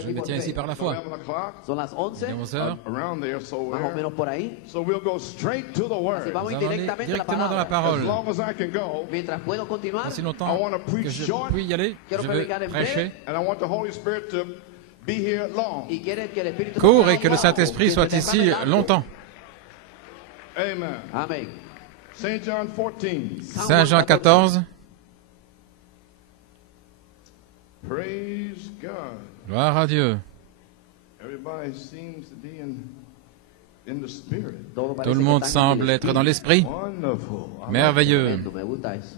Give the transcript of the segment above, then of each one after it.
Je me tiens ici par la foi. Son las 11, Il est 11 heures. más o menos por ahí. So we'll go straight to the Así Word. vamos Nous allons aller directamente a la directement dans la palabra. As parole. long as I can go, Mientras puedo continuar, Aussi longtemps que je puis y aller, je veux prêcher. and I want the Holy Spirit to be here long. y quiere que el Espíritu Cours Santo et que le haga Saint-Esprit algo, soit que se ici prepare algo. longtemps. Amen. Amén. St. John 14. Saint Jean 14, Praise God. gloire à Dieu. Everybody seems to be in the Spirit. Todo parece Tout le que monde están en semble el être dans Espíritu. l'esprit. Wonderful. Merveilleux. Tremendo, me gusta eso.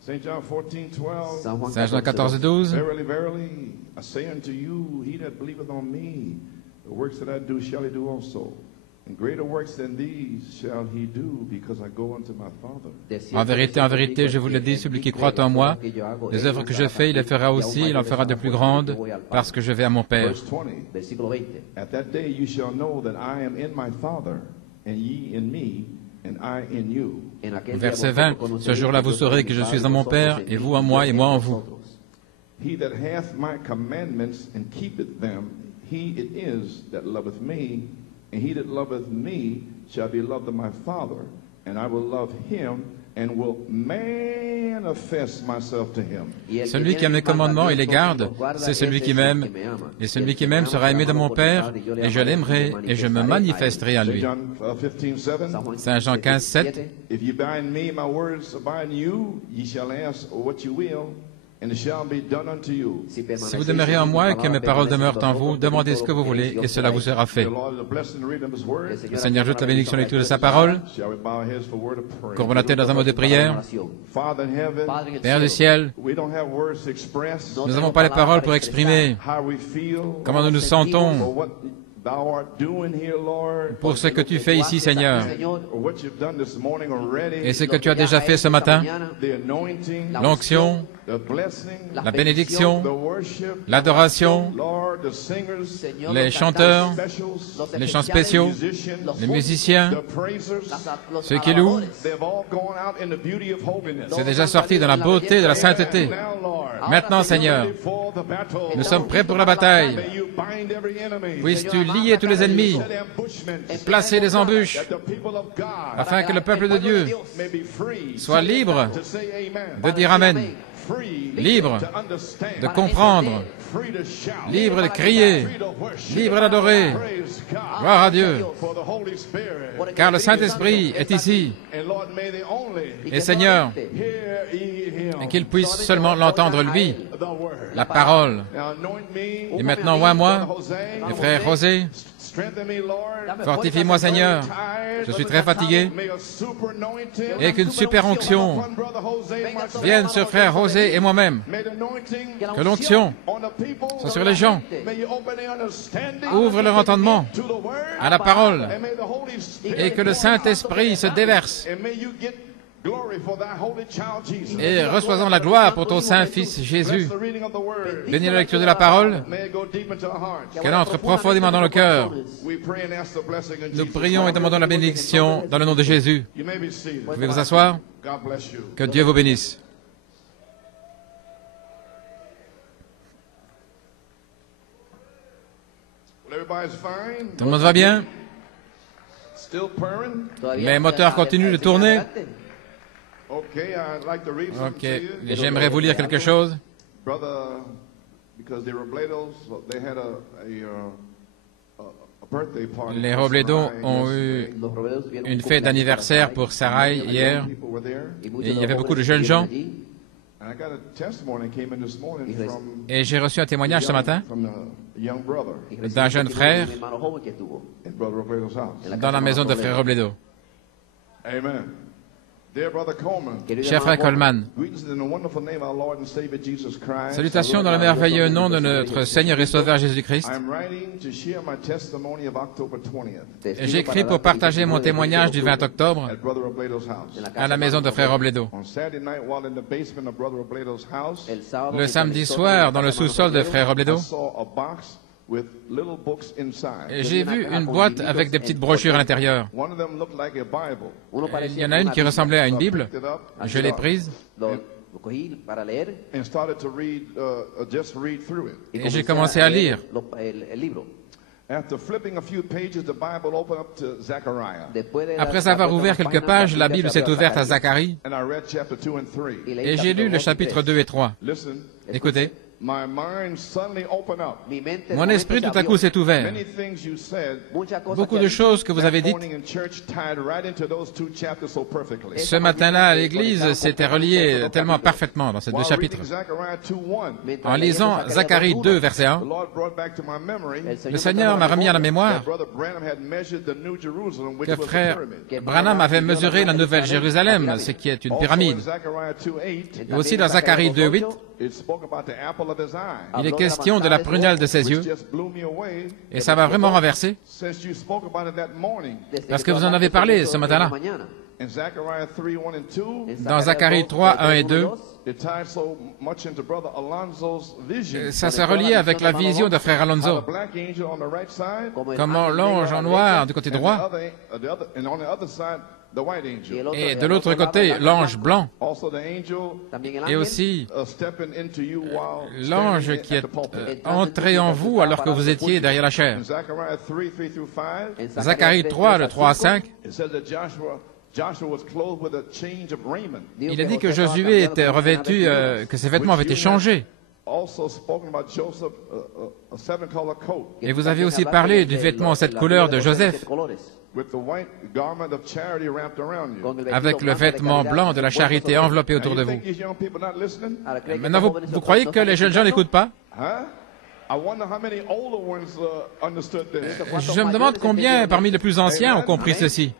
St. John 14:12. San Juan Saint Jean 14, 14, 12. Verily, verily, I say unto you, he that believeth on me, the works that I do shall he do also. And greater works than these shall he do, because I go unto my Father. En vérité, je vous le dis, celui qui croit en moi, les œuvres que je fais, il les fera aussi, il en fera de plus grandes, parce que je vais à mon Père. Verse 20. Versículo 20. At that day you shall know that I am in my Father, and ye in me, and I in you. En aquel día Verset vosotros 20, conoceréis ce jour-là, vous que yo saurez soy que je mi suis Padre, en mon vosotros Père, en et mí, vous en moi, et moi en vous. vosotros. He that hath my commandments and keepeth them, he it is that loveth me, and he that loveth me shall be loved of my Father, and I will love him, and will manifest myself to him. Y el que Celui qui tiene a mes mis commandements et les mandamientos y garde, los guarda, c'est celui ese qui es el m'aime. que me ama. Et celui El qui que m'aime me sera ama aimé de mon por mi Père, Padre, yo le et je amaré, l'aimerai, et je me manifesterai à St. lui. John 15:7. San Juan Saint Jean 15, 7. 7. If ye abide in me, my words abide in you, ye shall ask what you will, and it shall be done unto you. Si vous demeurez en moi et que mes paroles demeurent en vous, demandez ce que vous voulez, et cela vous sera fait. The Lord is a blessing to read of his word. Le Seigneur ajoute la bénédiction et lecture de sa parole. Shall we bow our heads for a word of prayer? Courbons la tête dans un mot de prière. Father in heaven, Père du ciel, we don't have words to express nous n'avons pas les paroles pour exprimer how we feel, comment nous nous for sentons what thou art doing here, Lord, pour ce que tu fais ici, Seigneur, or what you've done this morning already, et ce que tu as déjà fait ce matin, the anointing, l'onction, the blessing, la bénédiction, the worship, l'adoration, Lord, the singers, les chanteurs, specials, les chants spéciaux, musicians, les musiciens, the praisers, ceux qui louent, they've all gone out in the beauty of holiness. c'est déjà sorti dans la beauté de la sainteté. Now, Lord, Maintenant, Seigneur, for the battle, nous sommes prêts pour la bataille. may you bind every enemy, Puisses-tu lier tous les ennemis, set ambushments, placer des embûches, that the people of God afin que le peuple de Dieu may be free soit libre to say amen, de dire Amen, free libre to understand, de comprendre, free to shout, libre de crier, free to worship. libre d'adorer. Praise God Gloire à Dieu, for the Holy Spirit. car le Saint-Esprit est ici. And Lord, may they only Et Seigneur, hear ye him, et qu'il puisse seulement l'entendre lui, the word. la parole. Now anoint me, Et maintenant, moi, Jose, les frères José, strengthen me, Lord. fortifie-moi, Seigneur. Je suis très fatigué. May a super anointing Et qu'une super onction upon Brother Jose, myself. vienne sur frère José et moi-même. May the anointing Que l'onction on the people soit sur les gens. may you open their understanding Ouvre leur entendement to the word, à la parole and may the Holy Spirit et que le Saint-Esprit se déverse. and may you get glory for thy holy child Jesus. Et reçois-en la gloire pour ton Saint-Fils Jésus. Bless the reading of the word. Bénis la lecture de la parole, May it go deep into our hearts. qu'elle entre profondément dans le cœur. We pray and ask the blessing in Nous Jesus' prions et name. demandons la bénédiction dans le nom de Jésus. You may be seated. Vous pouvez vous asseoir. God bless you. Que Dieu vous bénisse. Well, everybody's fine. Tout le monde va bien? Still purring? Les moteurs continuent de tourner. Okay, I'd like to read something Ok, to you. j'aimerais vous lire quelque chose. Brother, because they were Robledos, they had a birthday party. Les for Robledo Sarai ont yesterday. eu Los Robledos tuvieron un une fête cumpleaños d'anniversaire para pour Sarai hier. People were there. y muchos Et il y de avait los beaucoup de jóvenes jeunes gens. estuvieron allí. And I got a testimony that came in this morning from Et j'ai reçu un témoignage ce matin from the young brother Y recibí d'un jeune testimonio de frère un hermano joven que estuvo in Brother Robledo's house. en la dans casa la de maison de los frère Robledos. Robledo. Amen. Dear Brother Coleman, Querido Cher frère hermano Coleman, greetings in the wonderful name of our Lord and Savior Jesus Christ. salutations dans le merveilleux nom de notre Seigneur et Sauveur Jésus-Christ. I'm writing to share my testimony of October 20th Te J'écris escribo pour para darte partager mon testimonio de témoignage du 20 octobre at Brother Robledo's house. en la à casa la maison de frère Robledo. On Saturday night, while in the basement of Brother Robledo's house, El sábado, Le en samedi el sótano soir, de dans la le casa de sous-sol de Robledo, frère I Robledo, saw a box with little books inside. j'ai vu une boîte avec des petites brochures à l'intérieur. One of them looked like a Bible. Uno Il parecía y en a une qui Biblia. ressemblait à une Bible. Picked it up. Je l'ai prise. Lo Lo cogí para leer and started to read, just read through it. y Et j'ai comencé commencé à lire. el libro. After flipping a few pages, the Bible opened up to Zechariah. Después de Après dar avoir vuelta ouvert unas quelques páginas, pages, la Bible s'est ouverte à Zacharie, And I read chapter 2 and 3. y leí et j'ai lu le capítulo 2 y chapitre 3. 2 et 3. Listen, Écoutez, my mind suddenly opened up. Mi mente de mon momento esprit se tout à abrió. coup s'est ouvert. Many things you said Muchas cosas Beaucoup que de había choses que vous avez that dites morning in church tied right into those two chapters so perfectly. ce matin-là à l'église s'étaient reliées tellement parfaitement dans ces deux While chapitres. reading Zechariah 2:1, Mientras En lisant leyendo Zacharie 2, verset the 1, Lord brought back to my memory le Seigneur m'a remis à la mémoire that Brother Branham had measured the New Jerusalem, which que was a frère pyramid. Branham avait mesuré la Nouvelle Jérusalem, ce qui est une Also pyramide. in Zechariah 2:8, Et aussi dans Zacharie 2:8, it spoke about the apple of his eye, il est question de la prunelle de ses yeux, which just blew me away. et ça m'a vraiment renversé, Since you spoke about it that morning, parce que vous en avez parlé ce matin-là. in Zechariah 3:1 and 2, Dans Zacharie 3, 1 et 2, it tied so much into Brother Alonzo's vision. ça se reliait avec la vision de frère How Alonso. the black angel on the right side, Comment l'ange en noir du côté droit, and on the other side, the white angel. et de l'autre côté, l'ange blanc, Also the angel et aussi stepping into you while l'ange standing qui at est the pulpit. entré en vous alors que vous étiez derrière la chair. In Zechariah 3:3-5, Zacharie 3, le 3 à 5, it says that Joshua was clothed with a change of raiment. il a dit que Josué était revêtu, que ses vêtements avaient été changés. Also spoken about Joseph, a seven-color coat Et vous avez aussi parlé du vêtement 7 couleurs de Joseph, with the white garment of charity wrapped around you. avec le vêtement blanc de la charité enveloppé autour de You vous. think these young people not listening? Maintenant, vous croyez que les jeunes gens n'écoutent pas? Huh? I wonder how many older ones understood this. Je me demande combien parmi les plus anciens ont compris ceci.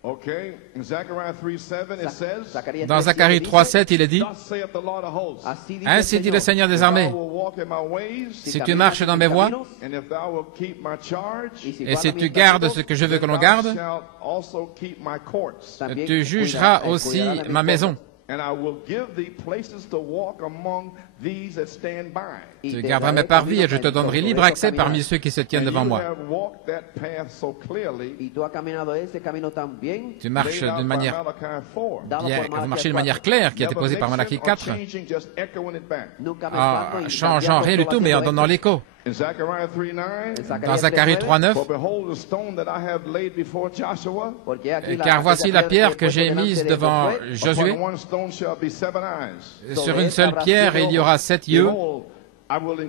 Okay, in Zechariah 3:7 it says, Dans Zacharie 3,7, il est dit, "Thus saith the Lord of hosts, ainsi dit le Seigneur des if thou armées, wilt walk in my ways, si tu marches dans mes voies, and if thou wilt keep my charge, et si tu gardes ce que je veux que l'on thou garde, shalt also keep my courts, tu jugeras aussi ma maison. and I will give thee places to walk among these that stand by. Tu garderas mes parvis et je te donnerai libre accès parmi ceux qui se tiennent And devant you moi. have walked that path so clearly, Y tú has caminado ese camino tan bien, Tu marches laid out d'une by manière Malachi 4. dado bien, por vous Malachi marchez d'une 4. manière claire qui a été Never posée par Malachie mixing or 4, changing, just echoing it back. Nunca en mezclando y changeant cambiando, rien du solo tout, mais en haciendo donnant l'écho. In Zechariah 3:9, Dans Zacharie 3,9, for behold the stone that I have laid before Joshua, Porque aquí la- car voici la pierre que j'ai delante mise de devant Josué. Josué. upon one stone shall be 7 eyes. Sur une seule pierre, il y aura 7 yeux. Behold, I will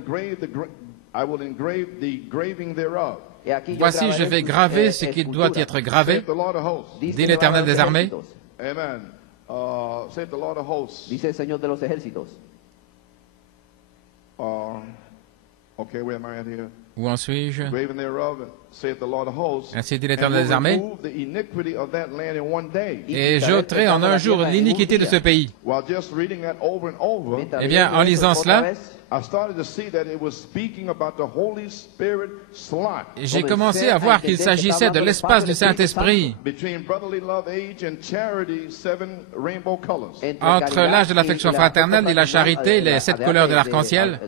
engrave the graving thereof. Et aquí yo Voici, je grabaré vais sus, graver ce qui doit esculturas. être gravé, Saith the Lord of hosts. Dice dit Jehová l'Éternel de los des armées. ejércitos. Amen. Saith the Lord of hosts. Dice el Señor de los ejércitos. Okay, where am I at here? Où en suis-je? Graven thereof, saith the Lord of hosts. Ainsi dit And l'Éternel des will armées. remove the iniquity of that land in one day. Et j'ôterai en un jour l'iniquité de ce pays. While just reading that over and over, Mientras Eh bien, en leí lisant esto cela, otra vez, I started to see that it was speaking about the Holy Spirit slot j'ai commencé à voir qu'il s'agissait de l'espace du Saint-Esprit between brotherly love, age, and charity, 7 rainbow colors. entre l'âge de l'affection fraternelle et la charité, les 7 couleurs de l'arc-en-ciel,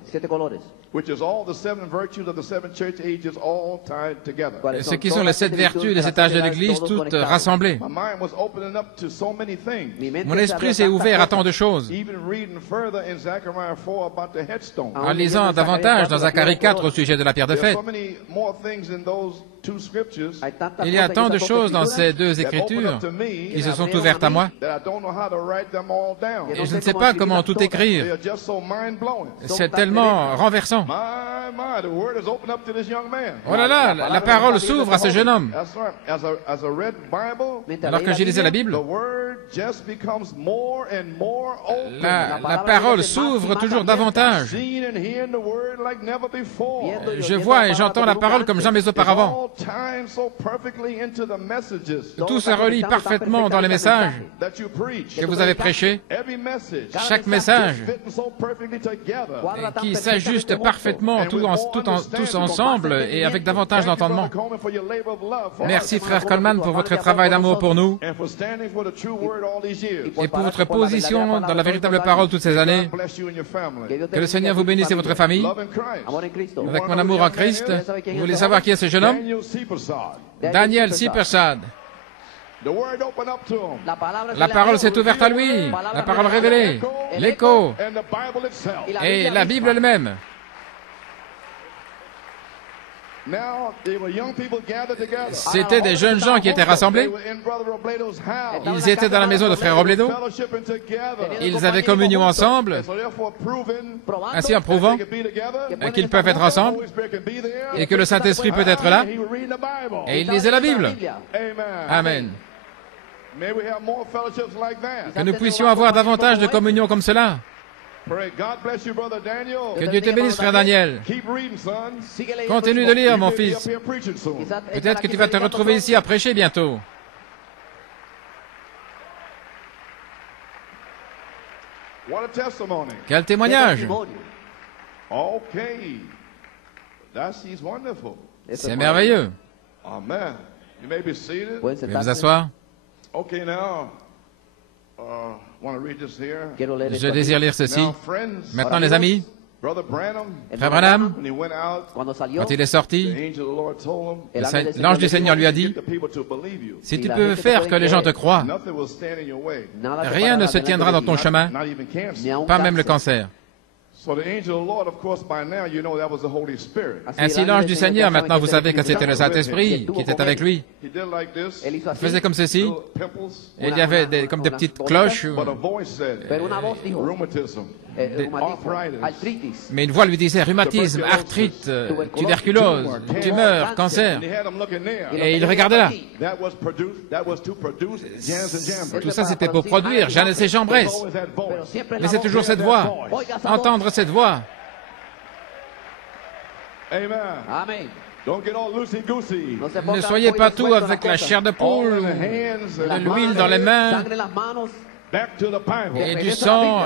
Which is all the 7 virtues of the 7 church ages all tied together. ce qui sont les 7 vertus des 7 âges de l'Église, toutes rassemblées. My mind was opening up to so many things. Mon esprit s'est ouvert à tant de choses. Even reading further in Zechariah 4 about the headstone. En lisant davantage dans Zacharie 4 au sujet de la pierre de There's fête, so many more things in those two scriptures il y a tant de choses dans ces deux écritures qui se sont ouvertes à moi, that I don't know how to write them all down. et je ne sais pas comment tout They écrire. are just so mind-blowing. C'est tellement renversant. My, the word has opened up to this young man. Oh là là, la parole s'ouvre à ce jeune homme. That's right. As I read Bible, Alors que j'ai lisé la Bible, the word just becomes more and more open. la parole s'ouvre toujours davantage. Seeing and hearing the word like never before. Je vois et j'entends la parole comme jamais auparavant. All tied so perfectly into the messages Tout se relie parfaitement dans les messages that you preach. que vous avez prêchés, Every message chaque message fitting so perfectly together. qui s'ajuste parfaitement tous ensemble et avec davantage Thank you, d'entendement. Brother Coleman, for your labor of love for Merci us frère Coleman pour votre travail d'amour pour nous and for standing for the true word all these years. et pour votre position dans la véritable parole toutes ces années. God bless you and your family. Que le Seigneur vous bénisse et votre famille. Love in Christ. Amor en Cristo. Avec mon amour en Christ, vous voulez savoir qui est ce jeune homme? Daniel Sipersad. Daniel Sipersad. The word opened up to him. La parole s'est ouverte à lui, la parole révélée, l'écho And the Bible itself. et la Bible elle-même. Now, there were young people gathered together. C'étaient des jeunes gens qui étaient rassemblés. They were in Brother Robledo's house. Ils étaient dans la maison de frère Robledo. Fellowshipping together. Ils avaient communion ensemble, So therefore, proving ainsi en prouvant they could be together. qu'ils peuvent être ensemble Holy Spirit can be there. et que le Saint-Esprit peut être là. He was reading the Bible. Et ils lisaient la Bible. Amen. Amen. May we have more fellowships like that. Que nous puissions avoir davantage de communion comme cela. Pray. God bless you, Brother Daniel. Que Dieu te bénisse, frère Daniel. Keep reading, son. Continue de lire, mon You may be fils. up here preaching soon. Peut-être que tu vas te retrouver ici à prêcher bientôt. What a testimony. Quel témoignage! Okay. He's wonderful. C'est merveilleux. Amen. You may be seated. Vous pouvez vous asseoir. Okay, now, want to read this here. Je désire lire ceci. Now, friends, Maintenant, les amis, Brother Branham, frère Branham, when he went out, quand il est the sorti, angel of the Lord told him, l'ange du Seigneur lui a dit, get the people to believe you. si tu peux faire que les gens te croient, Nothing will stand in your way. rien ne se tiendra dans ton chemin, Not even cancer. pas même le cancer. So the angel of the Lord, of course, by now you know that was the Holy Spirit. Ainsi, l'ange du Seigneur, maintenant vous savez que c'était le Saint-Esprit qui était avec lui. He did like this. Il faisait comme ceci, Little pimples. et il y avait comme des petites cloches, But a voice said, rheumatism, arthritis. mais une voix lui disait rhumatisme, arthrite, tuberculose, tumeur, cancer. And he had him looking there. Et il regardait là. That was to produce Jannes and Jambres. Tout ça, c'était pour produire Jeanne et Jambres. Always that voice. Mais c'est toujours cette voix. Entendre cette voix. Amen. Amen. Don't get all loosey-goosey. Ne soyez pas tout avec la chair de All poule, in the hands de l'huile dans les mains Sangre en las manos. back to the Bible. et du sang.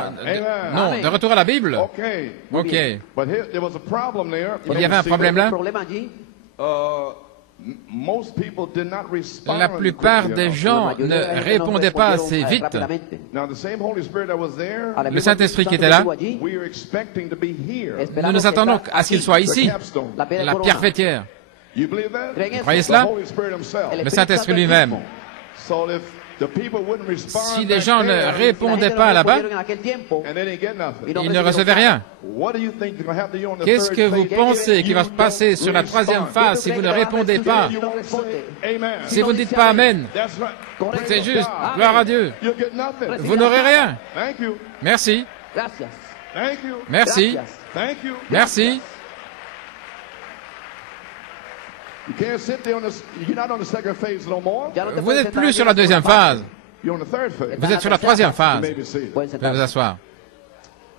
Non, de retour à la Bible. Okay. Ok. But here, there was a problem there. Il y avait un problème là. Problema allí. Most people did not respond La plupart quickly des enough. gens La mayoría de la ne gente répondaient pas assez respondieron, vite. rápidamente. Now, the same Holy Spirit that was there, A la Le misma Saint-Esprit Espíritu qui était Santo là, estuvo allí, we are expecting to be here. nous nous attendons à ce qu'il soit The ici, capstone. La piedra la corona. pierre fêtière. You believe that? ¿Creen eso? Croyez The cela? Holy Spirit himself. El Le Espíritu Saint-Esprit Santo lui-même. mismo. So if the people wouldn't respond Si les back gens ne there, La répondaient gente pas no là-bas, respondieron en aquel tiempo, and they didn't get nothing, y no ils ne recibieron recevaient nada. rien. what do you think is going to happen to you on the Qu'est-ce third que vous phase? pensez qui va se passer sur la You troisième respond. phase si vous ne répondez pas? You won't say amen. Si vous ne dites pas Amen, That's right. Correcto. c'est juste, gloire à Dieu. You'll get nothing. Vous n'aurez rien. Thank you. Merci, Gracias. Thank you. merci, Gracias. Thank you. merci. You can't sit there on this. You're not on the second phase no more. Ya no te Vous puedes n'êtes sentar plus aquí sur la en la deuxième segunda phase. You're on the third phase. Vous êtes sur la troisième You phase. may be seated. Pueden Vous pouvez vous sentarse. asseoir.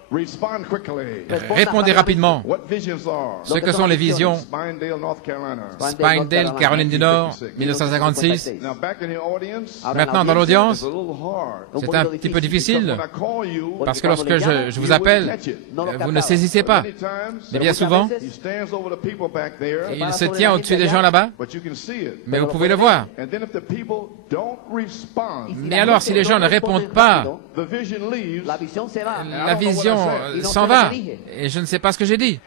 Respond quickly. Répondez rapidement. What visions are? Ce que sont les visions. Spindale, North Carolina. Spindale, Caroline du Nord, 1956. Now back in the audience, Maintenant, dans l'audience, it's a little hard. c'est un petit peu difficile, When I call you, parce que lorsque je vous appelle, vous ne saisissez pas. many times, Mais bien souvent, he stands over the people back there, il se tient au-dessus des gens là-bas, but you can see it. mais vous pouvez le voir. And then if the people don't respond, Mais alors, si les gens ne répondent pas, the vision leaves. La visión se va. la vision s'en va. Et je ne sais pas ce que j'ai dit.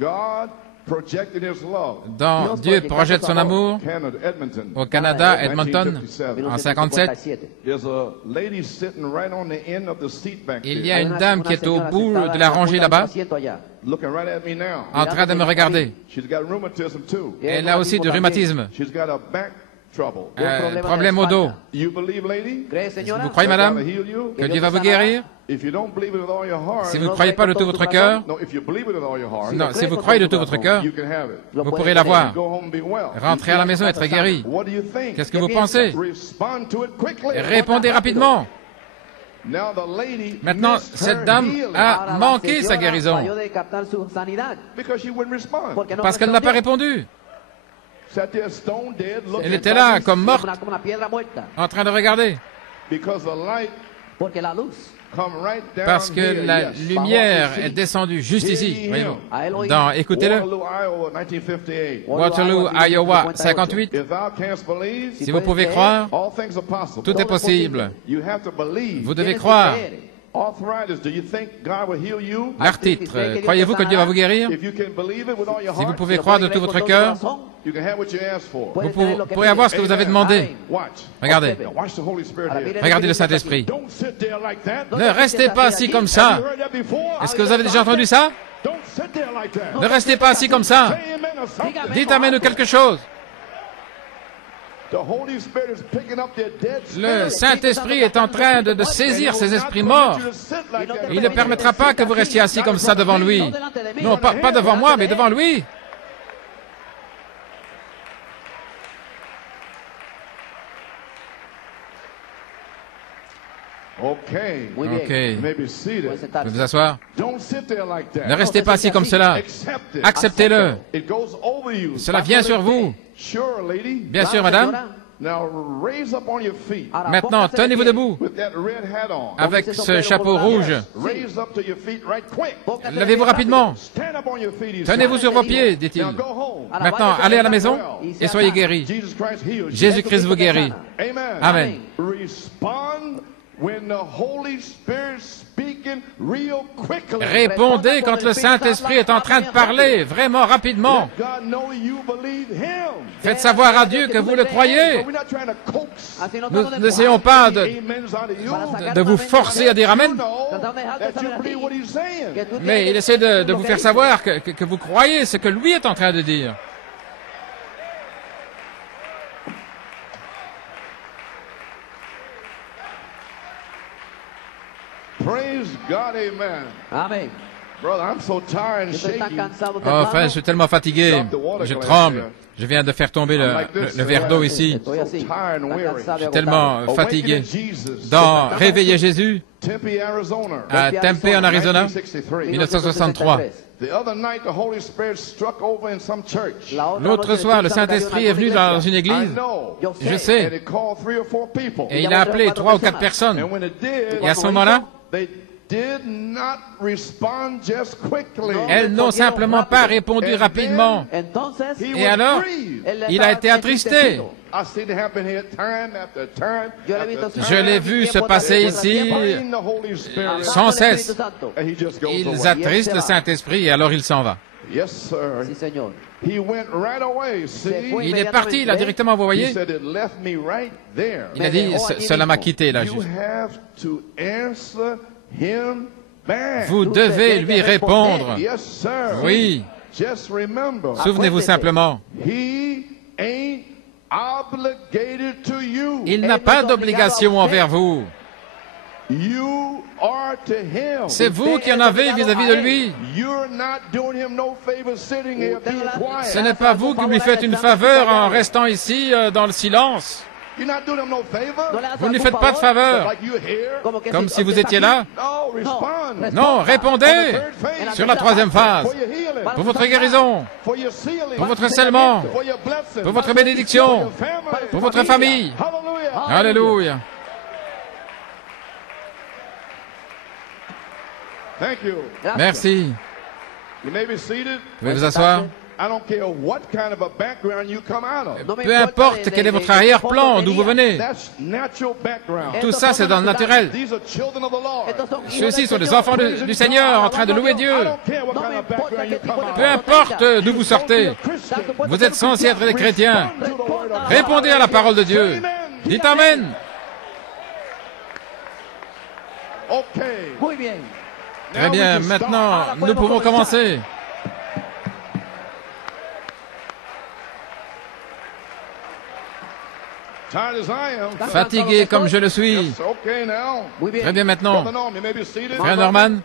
God projected his love. Dans Dieu projette son amour Canada, Edmonton. au Canada, Edmonton, 1957. en 57. There's a lady sitting right on the end of the seat back Il y there, a une dame qui est au bout de la rangée là-bas, looking right at me now. en train de me regarder. She's got rheumatism too. Elle a aussi du rhumatisme, She's got a back trouble. problème au dos. You believe, lady? Vous croyez, madame, God will heal you? que Dieu va vous guérir? If you don't believe it with all your heart, Si vous ne croyez pas de tout votre cœur, no, if you believe it with all your heart, non, si vous croyez de tout votre cœur, you can have it. vous pourrez l'avoir. Go home and be well. Rentrez à la maison et être guéri. What do you think? Qu'est-ce que vous pensez? Respond to it quickly. Répondez rapidement. Now the lady Maintenant, missed cette her dame healing a manqué sa guérison because she wouldn't respond. parce qu'elle n'a pas répondu. Sat there stone dead, looking Elle at était là, nothing comme morte, Como una piedra muerta. en train de regarder. because the light Porque la luz come right down Parce que here, la yes. lumière Behind the est seat. descendue juste ici. Voyez-vous. a él oí. Dans, écoutez-le, Waterloo, Iowa, 1958. Waterloo, Iowa, 58. If thou canst believe, Si vous pouvez croire, all things are possible. tout est possible. You have to believe. Vous devez Tienes que croire. creer. Arthritis, do you think God will heal you? L'arthrite, croyez-vous que Dieu va vous guérir? If you can believe it with all your Si vous heart, pouvez croire de tout votre cœur, you can have what you asked for. vous pourrez avoir ce que vous avez demandé. Watch. Regardez, Now watch the Holy Spirit here. regardez le Saint-Esprit. Don't sit there like that. Ne restez pas assis comme Have ça. you heard that before? Est-ce que vous avez déjà entendu ça? Don't sit there like that. Ne restez pas assis comme ça. Say amen or something. Dites amen ou quelque chose. The Holy Spirit is picking up their dead Le spirit. Saint-Esprit est en train de saisir ces esprits morts. Il ne permettra pas que vous restiez assis comme ça devant lui. Non, pas devant moi, mais devant lui. Okay. Muy bien. Ok. You may be seated. Puede Vous sentarse. vous asseoir. Don't sit there like that. Ne restez pas assis comme cela. Accept it. Acceptez-le. It goes over you. Cela vient sur vous. Sure, lady. Bien sûr, madame. Now raise up on your feet Maintenant, tenez-vous debout with that red hat on. avec ce chapeau rouge. Raise up to your feet right quick. Levez-vous rapidement. Stand up on your feet. he Tenez-vous said. sur vos pieds, dit-il. Now go home. Maintenant, allez à la maison et soyez guéris. Jesus Christ heals you. Jésus-Christ vous guérit. Amen. Amen. Respond when the Holy Spirit speaking real quickly. Répondez quand le Saint-Esprit est en train de parler, vraiment rapidement. Let God know you believe Him. Faites savoir à Diue que vous le croyez. We're not trying to coax Nous n'essayons pas de amens out of you. vous forcer à dire You Amen, know that you believe what He's saying. mais il essaie de vous faire savoir que vous croyez ce que lui est en train de dire. Praise God, amen. Amén. Brother, I'm so tired and Yo estoy tan shaky. cansado, Oh, frère, je suis tellement fatigué. Je tremble. Je viens de faire tomber le verre d'eau ici. Estoy así, So tired and tan weary. cansado y agotado. Tellement fatigué. Awakening Jesus. Dans Réveiller Jésus, Tempe, Arizona. à Tempe, en Arizona, 1963. 1963. The other night, the Holy Spirit struck over in some church. L'autre soir, le Saint-Esprit est venu dans une I église. know. Je And sais. it called 3 or 4 people. Et il a appelé 3 ou 4 personnes. And when it did, Et à ce moment-là, they did not respond just quickly. elles n'ont simplement pas répondu rapidement. Entonces, He Et was alors, grieved. él il a estaba été attristé. entristecido. I seen it happen here time after time. Yo l'ai visto after Je time. l'ai vu se passer ici Praying the Holy Spirit. sans cesse. And he just goes Ils away. attristent le Saint-Esprit et alors il s'en va. Yes, sir. Sí, señor. He went right away. See? fue. Il est parti, là, directement, vous He voyez. said it left me right there. Il a dit, cela m'a quitté, là, You juste. have to answer him back. Vous devez lui répondre. Yes, sir. Oui, Just remember, souvenez-vous simplement, he ain't obligated to you. il n'a pas d'obligation envers vous. You are to him. C'est vous qui en avez vis-à-vis de lui. You're not doing him no favor sitting here being quiet. Ce n'est pas vous qui lui faites une faveur en restant ici dans le silence. You're not doing him no favor. Vous ne lui faites pas de faveur, Like you here. comme si vous étiez là. No, respond. Non, répondez Third phase. sur la troisième phase, For your healing. pour votre guérison, For your sealing. pour votre scellement, For your blessing. pour votre bénédiction, Your family. pour votre famille. Hallelujah. Alléluia. Thank you. Merci. You may be seated. Vous pouvez vous asseoir. I don't care what kind of a background you come out of. No me Peu importa importe quel est votre arrière-plan, d'où vous venez. That's natural background. Tout ça, c'est dans le naturel. These are children of the Lord. Ceux-ci sont des enfants du Seigneur en train de louer Dieu. I don't care what kind of background you come out Peu of. importe d'où vous sortez, vous êtes censés être des chrétiens. Répondez à la parole de Dieu. Dites Amen. Okay. Muy bien. Très bien, maintenant, nous pouvons commencer. Tired as I am. Fatigué comme je le suis. Yes, okay now. Muy bien. Très bien maintenant. Brother Norm, you may be seated. Frère Norman,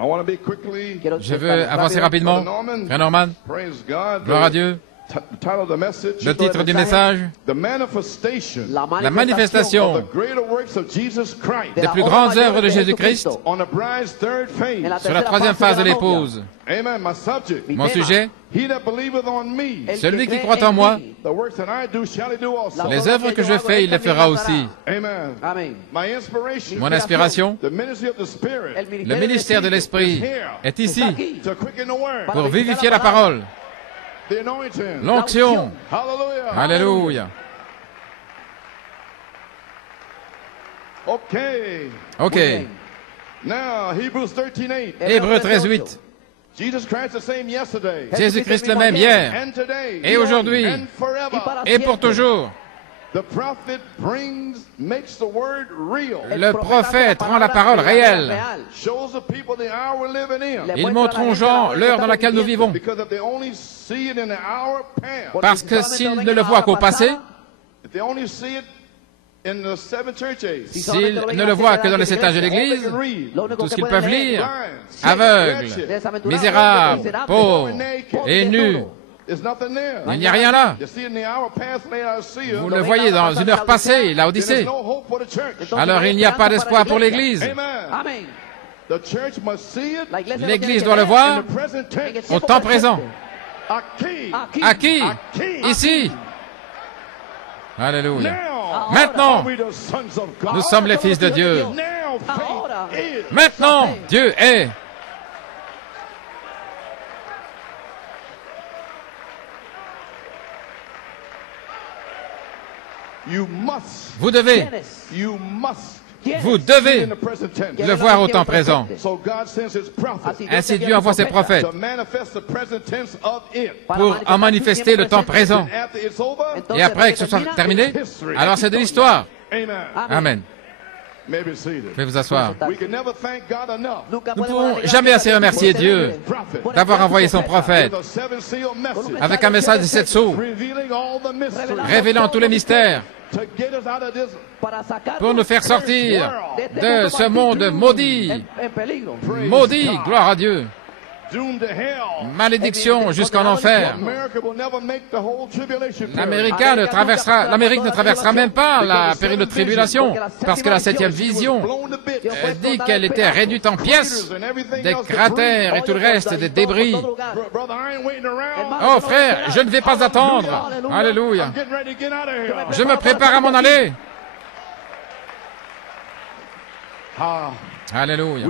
I want to be quickly. Quiero je veux estar avancer rápido. rapidement. Frère Norman, Praise God. gloire à Dieu. The title of the message. Le titre du message, The manifestation la manifestation of the greater works of Jesus Christ des plus grandes œuvres de Jésus-Christ on the bride's third phase. sur la troisième phase de l'épouse. Amen. My subject. Mon sujet, He that believeth on me, celui qui croit en moi, the works that I do shall he do also. les œuvres que je fais, il les fera aussi. Amen. Amén. My inspiration. Mon inspiration, The ministry of the Spirit. le ministère de l'Esprit, est ici To quicken the word. pour vivifier la parole, The anointing. l'onction. Hallelujah. Alléluia. Okay. OK. Now, Hebrews 13:8. Hébreux 13:8. Jesus Christ the same yesterday Jésus-Christ le même hier and today et aujourd'hui and forever. et pour toujours. The prophet makes the word real. Le prophète rend la parole réelle. Shows the people the hour we're living in. Ils montrent aux gens l'heure dans laquelle nous vivons. Because if they only see it in the hour past, Parce que s'ils ne le voient qu'au passé, if they only see it in the seven church ages, s'ils ne le voient que dans les 7 âges de l'Église, tout ce qu'ils peuvent lire, aveugles, misérables, pauvres et nus, il n'y a rien là. Vous le voyez dans une heure passée, l'Odyssée. Alors il n'y a pas d'espoir pour l'Église. L'Église doit le voir au temps présent. À qui? Ici. Alléluia. Maintenant, nous sommes les fils de Dieu. Maintenant, Dieu est. Vous devez le voir au temps présent. Ainsi Dieu envoie ses prophètes pour en manifester le temps présent. Et après que ce soit terminé, alors c'est de l'histoire. Amen. Veuillez vous asseoir. Nous ne pouvons jamais assez remercier Dieu d'avoir envoyé son prophète avec un message de 7 sceaux, révélant tous les mystères, pour nous faire sortir de ce monde maudit. Maudit, gloire à Dieu. Malédiction jusqu'en enfer. L'Amérique ne traversera même pas la période de tribulation, parce que la 7e vision dit qu'elle était réduite en pièces, des cratères et tout le reste, des débris. Oh frère, je ne vais pas attendre. Alléluia. Je me prépare à m'en aller. Alléluia.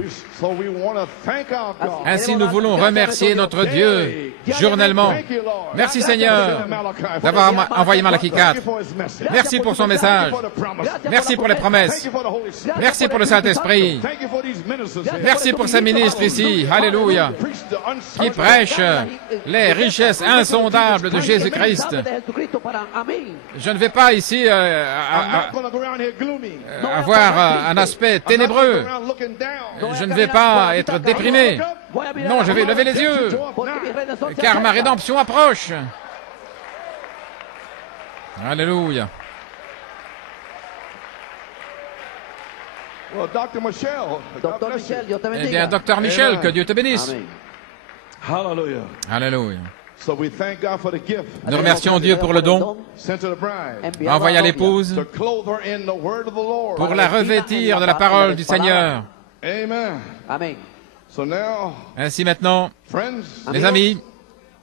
Ainsi, nous voulons remercier notre Dieu journellement. Merci Seigneur d'avoir envoyé Malachie 4. Merci pour son message. Merci pour les promesses. Merci pour le Saint-Esprit. Merci pour ces ministres ici. Alléluia. Qui prêchent les richesses insondables de Jésus-Christ. Je ne vais pas ici avoir un aspect ténébreux. Je ne vais pas être déprimé. Non, je vais lever les yeux, car ma rédemption approche. Alléluia. Eh bien, Docteur Michel, que Dieu te bénisse. Alléluia. Nous remercions Dieu pour le don envoyé à l'épouse pour la revêtir de la parole du Seigneur. Amen. Ainsi maintenant, les amis,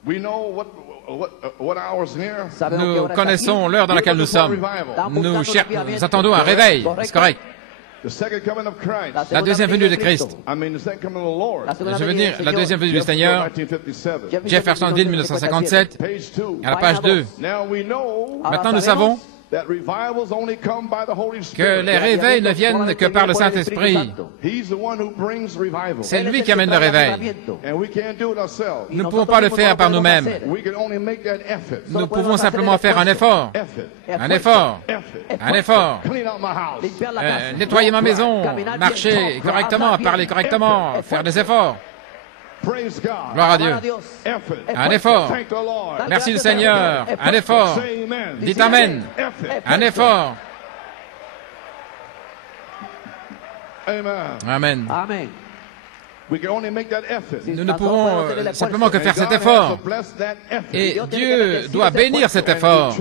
nous connaissons l'heure dans laquelle nous sommes. Nous attendons un réveil, c'est correct. La deuxième venue de Christ. Je veux dire, la deuxième venue du Seigneur. Jeffersonville, 1957, à la page 2. Maintenant, nous savons que les réveils ne viennent que par le Saint-Esprit. C'est lui qui amène le réveil. Nous ne pouvons pas le faire par nous-mêmes. Nous pouvons simplement faire un effort. Un effort. Un effort. Nettoyer ma maison, marcher correctement, parler correctement, faire des efforts. Gloire à Dieu. Un effort. Merci le Seigneur. Un effort. Dites Amen. Un effort. Amen. Nous ne pouvons simplement que faire cet effort. Et Dieu doit bénir cet effort.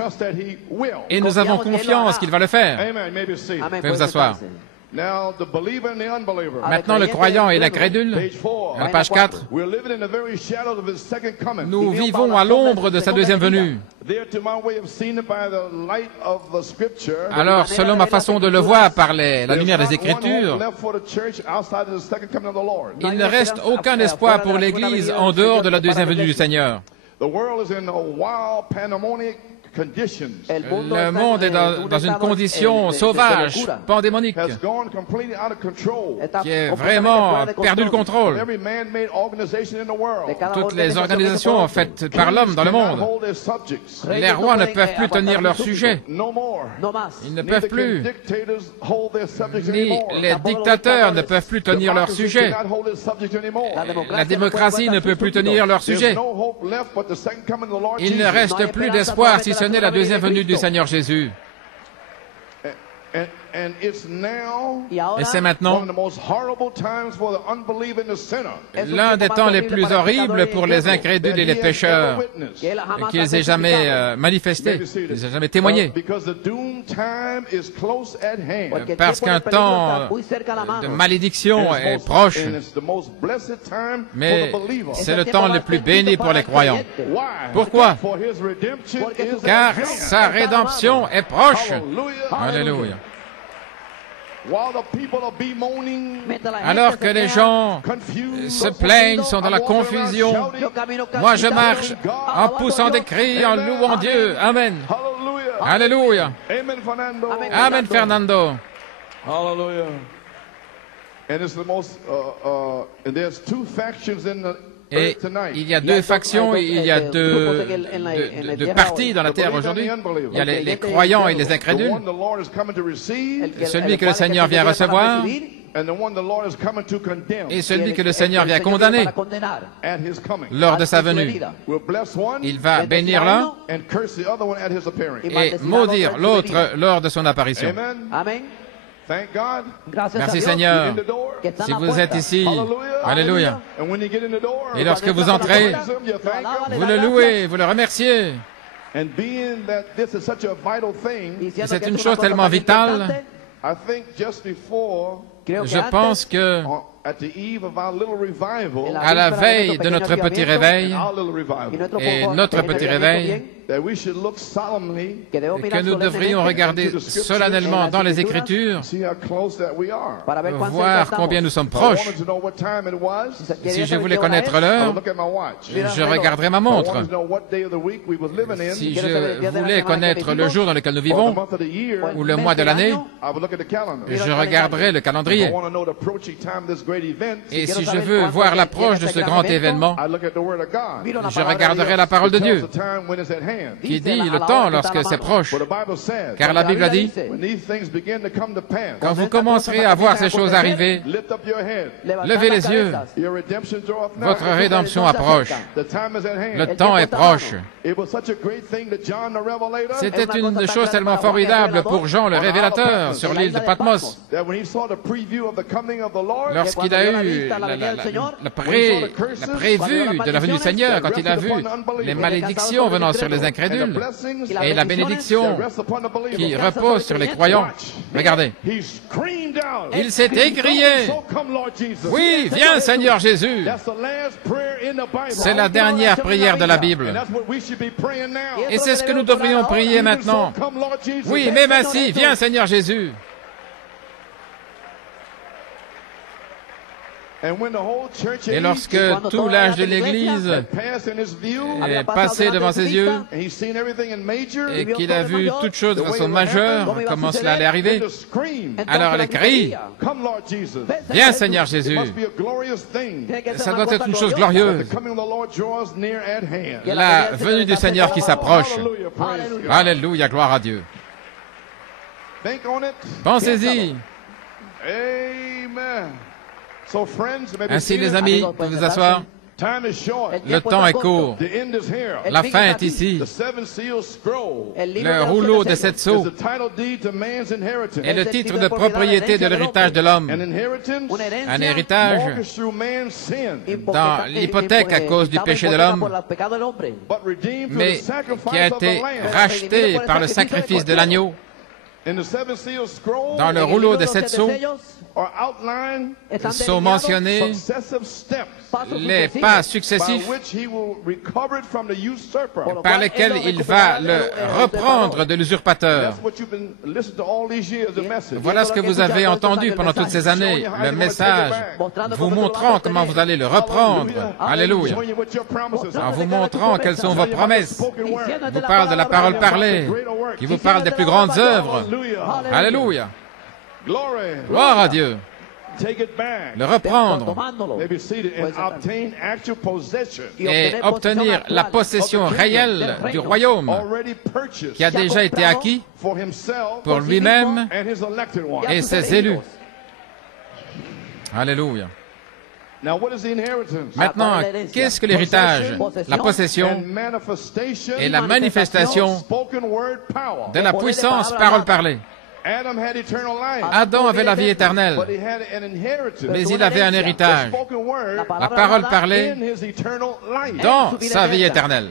Et nous avons confiance qu'il va le faire. Veuillez vous asseoir. Maintenant, le croyant et l'incrédule, à la page 4, nous vivons à l'ombre de sa deuxième venue. Alors, selon ma façon de le voir par la lumière des Écritures, il ne reste aucun espoir pour l'Église en dehors de la deuxième venue du Seigneur. Le monde est dans une condition sauvage, pandémonique, qui est vraiment perdu le contrôle. Toutes les organisations faites par l'homme dans le monde, les rois ne peuvent plus tenir leur sujet. Ils ne peuvent plus. Ni les dictateurs ne peuvent plus tenir leur sujet. La démocratie ne peut plus tenir leur sujet. Il ne reste plus d'espoir si ce n'est la deuxième venue du Seigneur Jésus. Et c'est maintenant l'un des temps les plus horribles pour les incrédules et les pécheurs qu'ils aient jamais manifesté, qu'ils aient jamais témoigné. Parce qu'un temps de malédiction est proche, mais c'est le temps le plus béni pour les croyants. Pourquoi? Car sa rédemption est proche. Alléluia. Alors que les gens se plaignent, sont dans la confusion, moi je marche en poussant des cris, en louant Dieu. Amen. Alléluia. Amen, Fernando. Hallelujah. And it's the most, and there's two factions in the Et il y a deux factions, il y a deux partis dans la terre aujourd'hui. Il y a les croyants et les incrédules. Celui que le Seigneur vient recevoir et celui que le Seigneur vient condamner lors de sa venue. Il va bénir l'un et maudire l'autre lors de son apparition. Merci Seigneur. Si vous êtes ici, alléluia. Et lorsque vous entrez, vous le louez, vous le remerciez. Et c'est une chose tellement vitale. Je pense que à la veille de notre petit réveil, et notre petit réveil, que nous devrions regarder solennellement dans les Écritures, voir combien nous sommes proches. Si je voulais connaître l'heure, je regarderais ma montre. Si je voulais connaître le jour dans lequel nous vivons, ou le mois de l'année, je regarderais le calendrier. Et si je veux voir l'approche de ce grand événement, je regarderai la parole de Dieu, qui dit le temps lorsque c'est proche. Car la Bible a dit, quand vous commencerez à voir ces choses arriver, levez les yeux, votre rédemption approche. Le temps est proche. C'était une chose tellement formidable pour Jean le révélateur sur l'île de Patmos. Lorsqu'il a eu la prévue de la venue du Seigneur, quand il a vu les malédictions venant sur les incrédules et la bénédiction qui repose sur les croyants, regardez, il s'est écrié, oui, viens Seigneur Jésus. C'est la dernière prière de la Bible. Et c'est ce que nous devrions prier maintenant. Oui, même ainsi, viens Seigneur Jésus. Et lorsque tout l'âge de l'Église est passé devant ses yeux et qu'il a vu toutes choses de façon majeure, comment cela allait arriver, alors elle crie, « Viens Seigneur Jésus !» Ça doit être une chose glorieuse. La venue du Seigneur qui s'approche. Alléluia, gloire à Dieu. Pensez-y. Amen. Ainsi, les amis, vous pouvez vous asseoir. Le temps est court. La fin est ici. Le rouleau de sept sceaux est le titre de propriété de l'héritage de l'homme. Un héritage dans l'hypothèque à cause du péché de l'homme, mais qui a été racheté par le sacrifice de l'agneau. Dans le rouleau de sept sceaux, sont mentionnés les pas successifs par lesquels il va le reprendre de l'usurpateur. Voilà ce que vous avez entendu pendant toutes ces années, le message vous montrant comment vous allez le reprendre. Alléluia. En vous montrant quelles sont vos promesses. Il vous parle de la parole parlée, qui vous parle des plus grandes œuvres. Alléluia. Gloire à Dieu. Le reprendre et obtenir la possession réelle du royaume qui a déjà été acquis pour lui-même et ses élus. Alléluia. Maintenant, qu'est-ce que l'héritage? La possession et la manifestation de la puissance parole parlée. Adam avait la vie éternelle, mais il avait un héritage, la parole parlée dans sa vie éternelle.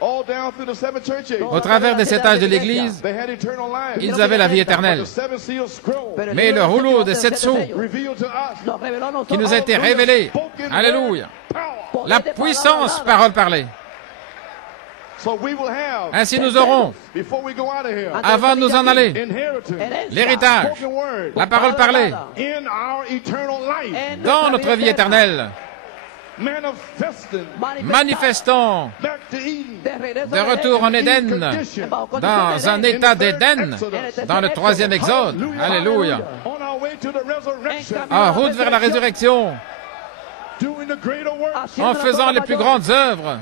Au travers des 7 âges de l'Église, ils avaient la vie éternelle. Mais le rouleau des 7 sceaux qui nous a été révélé, alléluia, la puissance parole parlée. Ainsi nous aurons, avant de nous en aller, l'héritage, la parole parlée, dans notre vie éternelle, manifestant de retour en Éden, dans un état d'Éden, dans le 3e Exode. Alléluia. En route vers la résurrection, en faisant les plus grandes œuvres.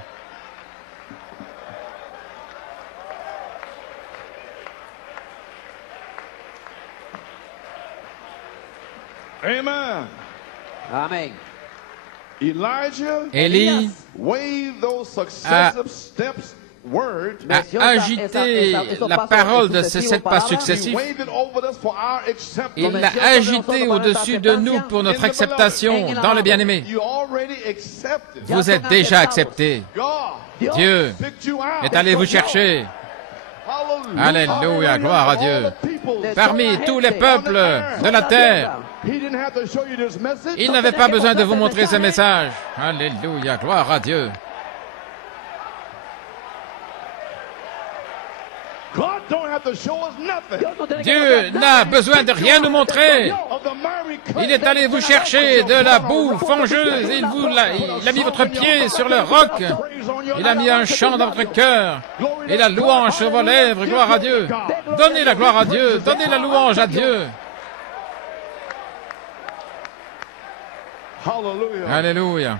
Amen. Amen. Élie a agité la parole de ces 7 pas successifs. Il l'a agité au-dessus de nous pour notre acceptation dans le bien-aimé. Vous êtes déjà acceptés. Dieu est allé vous chercher. Alléluia, gloire à Dieu. Parmi tous les peuples de la terre, il n'avait pas besoin de vous montrer ce message. Alléluia, gloire à Dieu. Dieu n'a besoin de rien nous montrer. Il est allé vous chercher de la boue fangeuse. Il a mis votre pied sur le roc. Il a mis un chant dans votre cœur. Et la louange sur vos lèvres. Gloire à Dieu. Donnez la gloire à Dieu. Donnez la louange à Dieu. Alléluia.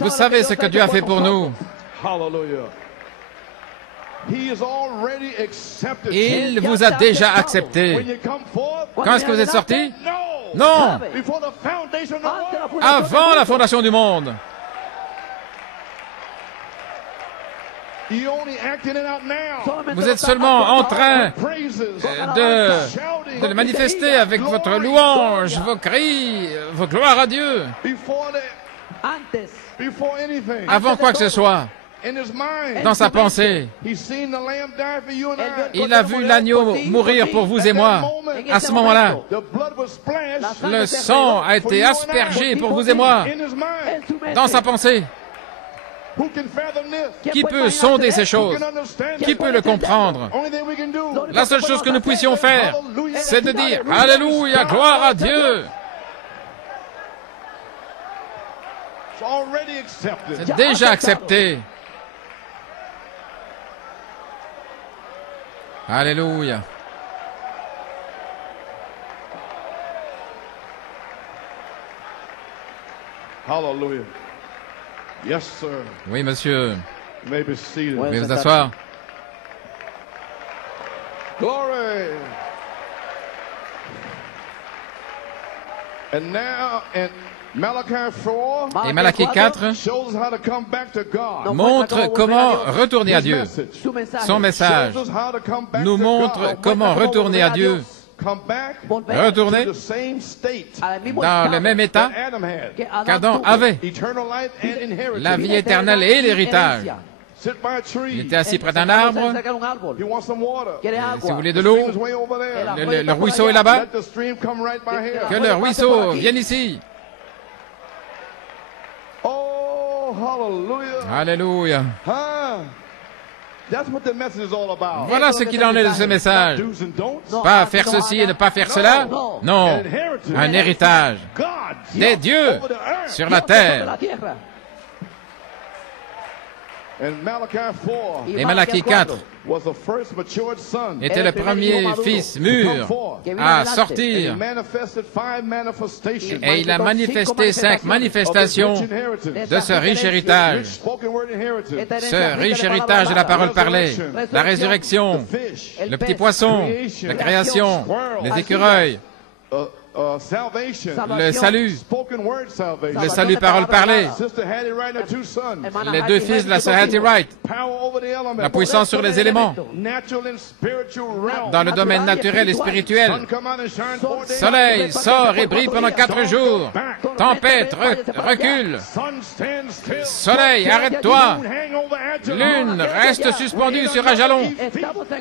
Vous savez ce que Dieu a fait pour nous. Il vous a déjà accepté. Quand est-ce que vous êtes sortis? Non! Avant la fondation du monde. Vous êtes seulement en train de le manifester avec votre louange, vos cris, vos gloires à Dieu. Avant quoi que ce soit. Dans sa pensée, il a vu l'agneau mourir pour vous et moi. À ce moment-là, le sang a été aspergé pour vous et moi. Dans sa pensée. Qui peut sonder ces choses? Qui peut le comprendre? La seule chose que nous puissions faire, c'est de dire « Alléluia, gloire à Dieu !» C'est déjà accepté. Alléluia. Hallelujah. Yes, sir. Oui, monsieur. You may be seated. Vous pouvez vous asseoir. Glory. And now, et Malachie 4 montre comment retourner à Dieu. Son message nous montre comment retourner à Dieu. Retourner dans le même état qu'Adam avait. La vie éternelle et l'héritage. Il était assis près d'un arbre. Si vous voulez de l'eau, le ruisseau est là-bas. Que le ruisseau vienne ici. Alléluia. Voilà ce qu'il en est de ce message. Pas faire ceci et ne pas faire cela. Non. Un héritage des dieux sur la terre. Et Malachie 4 était le premier fils mûr à sortir. Et il a manifesté 5 manifestations de ce riche héritage. Ce riche héritage de la parole parlée. La résurrection, le petit poisson, la création, les écureuils, le salut parole parlée, les 2 fils de la sœur Hattie Wright, la puissance sur les éléments, dans le domaine naturel et spirituel. Soleil sort et brille pendant 4 jours, tempête recule, soleil arrête-toi, lune reste suspendue sur un jalon.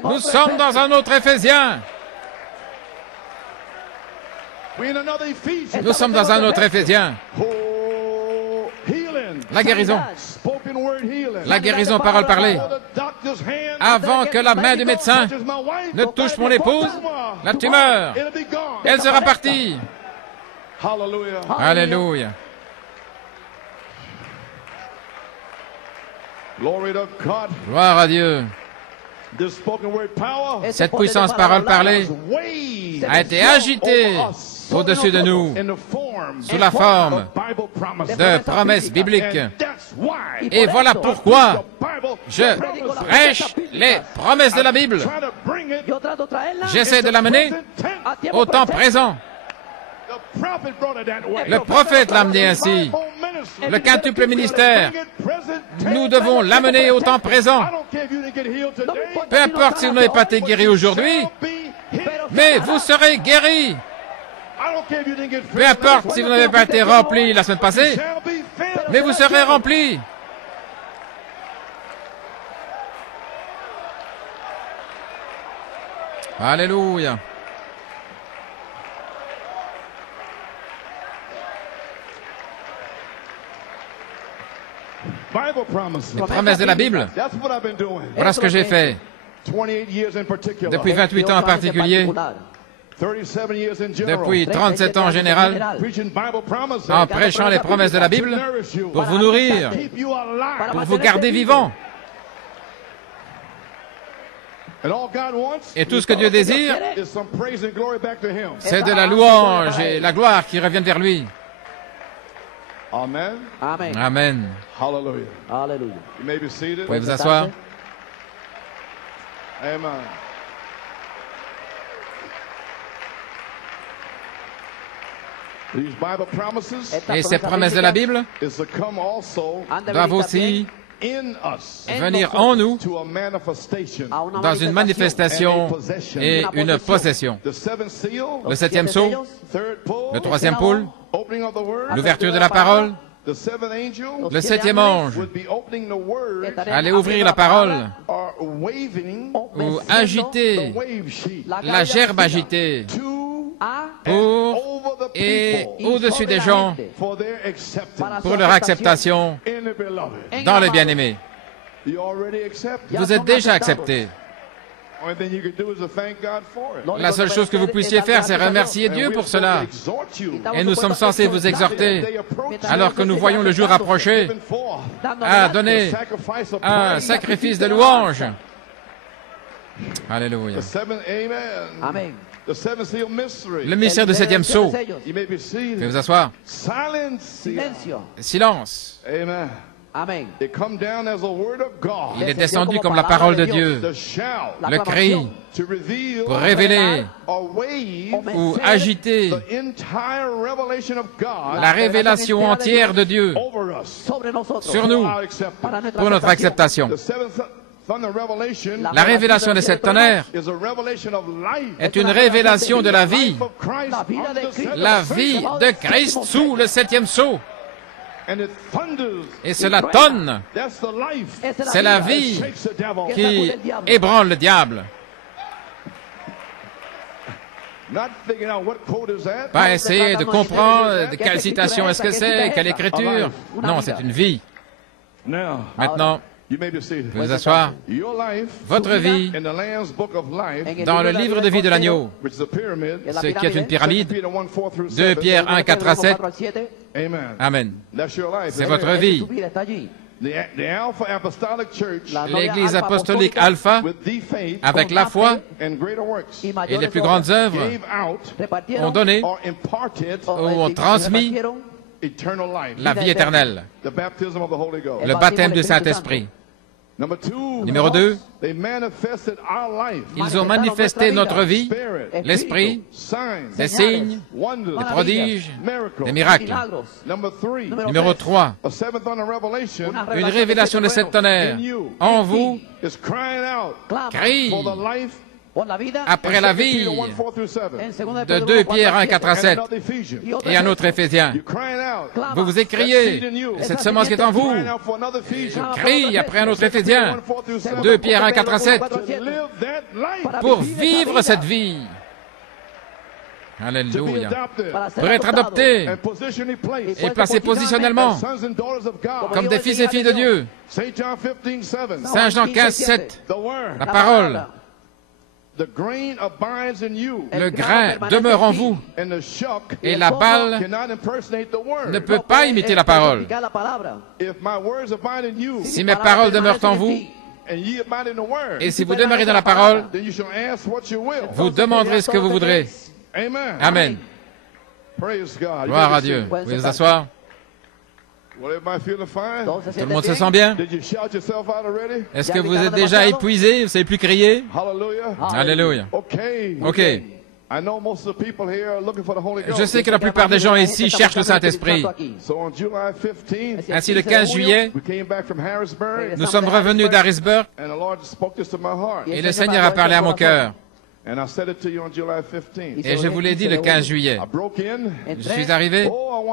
Nous sommes dans un autre Éphésiens. Nous sommes dans un autre Éphésien. La guérison. La guérison, parole parlée. Avant que la main du médecin ne touche mon épouse, la tumeur, elle sera partie. Alléluia. Gloire à Dieu. Cette puissance parole parlée a été agitée au-dessus de nous, sous la forme de promesses bibliques. Et voilà pourquoi je prêche les promesses de la Bible. J'essaie de l'amener au temps présent. Le prophète l'a amené ainsi. Le quintuple ministère, nous devons l'amener au temps présent. Peu importe si vous n'avez pas été guéri aujourd'hui, mais vous serez guéri. Peu importe si vous n'avez pas été rempli la semaine passée, mais vous serez rempli. Alléluia. Les promesses de la Bible, voilà ce que j'ai fait. Depuis 28 ans en particulier, depuis 37 ans en général, en prêchant les promesses de la Bible, pour vous nourrir, pour vous garder vivant. Et tout ce que Dieu désire, c'est de la louange et la gloire qui reviennent vers lui. Amen. Amen. Hallelujah. Hallelujah. You may be seated. Vous pouvez vous asseoir. Amen. These Bible promises Et ces promesses de la Bible is to come also doivent aussi in us venir en nous to a manifestation. dans une manifestation et une possession. The seventh seal, Le 7e sceau, third pull, le 3e pôle, opening of the word, l'ouverture de la parole, the seventh angel le 7e ange would be opening the word allait ouvrir la parole or waving ou agiter the wave sheet la gerbe agitée to pour over the et people au-dessus des gens for their acceptance pour leur acceptation in the beloved. dans les bien-aimés. You already accepted. Vous êtes déjà acceptés. Only thing you can do is to thank God for it. La seule chose que vous puissiez faire, c'est remercier Dieu pour cela. Et nous sommes censés vous exhorter, alors que nous voyons le jour approcher, à donner un sacrifice de louange. Alléluia. Amen. Le mystère du 7e sceau. You may be Vous seated. pouvez vous asseoir. Silence. Silencio. Silence. Amen. Amen. It come down as a word of God. Il est descendu comme la parole de Dieu. The shout Le cri to reveal pour révéler or wave ou agiter the entire revelation of God la révélation entière de Dieu over us. Sobre nosotros. sur nous Our acceptance. Para nuestra pour notre acceptation. The seventh thunder revelation La révélation de cette tonnerre is a revelation of life. est une révélation de la vie, Of Christ La vida de under Cristo. the la vie de Christ sous le 7e sceau. Et cela tonne. C'est la vie qui ébranle le diable. Pas essayer de comprendre de quelle citation est-ce que c'est, quelle écriture. Non, c'est une vie. Maintenant, vous pouvez vous asseoir. Votre vie, dans le livre de vie de l'agneau, ce qui est une pyramide, 2 Pierre 1, 4 à 7. Amen. C'est votre vie. L'Église apostolique Alpha, avec la foi et les plus grandes œuvres, ont donné ou ont transmis la vie éternelle, le baptême du Saint-Esprit. Numéro 2, ils ont manifesté notre vie, l'Esprit, des signes, des prodiges, des miracles. Numéro 3, une révélation de 7 tonnerres en vous crie après la vie de 2 Pierre 1, 4 à 7 et un autre Éphésiens. Vous vous écriez, cette semence qui est en vous, crie après un autre Éphésiens, 2 Pierre 1, 4 à 7, pour vivre cette vie. Alléluia. Pour être adopté et placé positionnellement comme des fils et filles de Dieu. Saint Jean 15, 7, la parole. Le grain demeure en vous et la balle ne peut pas imiter la parole. Si mes paroles demeurent en vous et si vous demeurez dans la parole, vous demanderez ce que vous voudrez. Amen. Gloire à Dieu. Vous pouvez vous asseoir. Tout le monde se sent bien? Est-ce que vous êtes déjà épuisé? Vous ne savez plus crier? Alléluia. OK. Je sais que la plupart des gens ici cherchent le Saint-Esprit. Ainsi, le 15 juillet, nous sommes revenus d'Harrisburg et le Seigneur a parlé à mon cœur. Et je vous l'ai dit le 15 juillet. Je suis arrivé. Oh,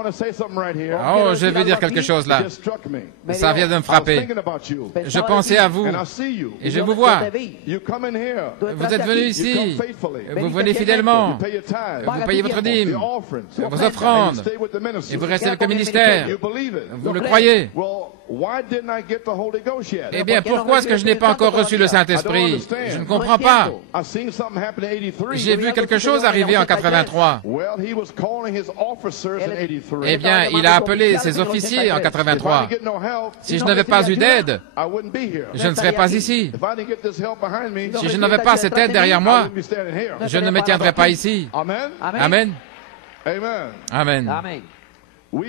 je veux dire quelque chose là. Ça vient de me frapper. Je pensais à vous. Et je vous vois. Vous êtes venus ici. Vous venez fidèlement. Vous payez votre dîme, vos offrandes. Et vous restez avec le ministère. Vous le croyez? Eh bien, pourquoi est-ce que je n'ai pas encore reçu le Saint-Esprit? Je ne comprends pas. J'ai vu quelque chose arriver en 83. Eh bien, il a appelé ses officiers en 83. Si je n'avais pas eu d'aide, je ne serais pas ici. Si je n'avais pas cette aide derrière moi, je ne me tiendrais pas ici. Amen. Amen. Nous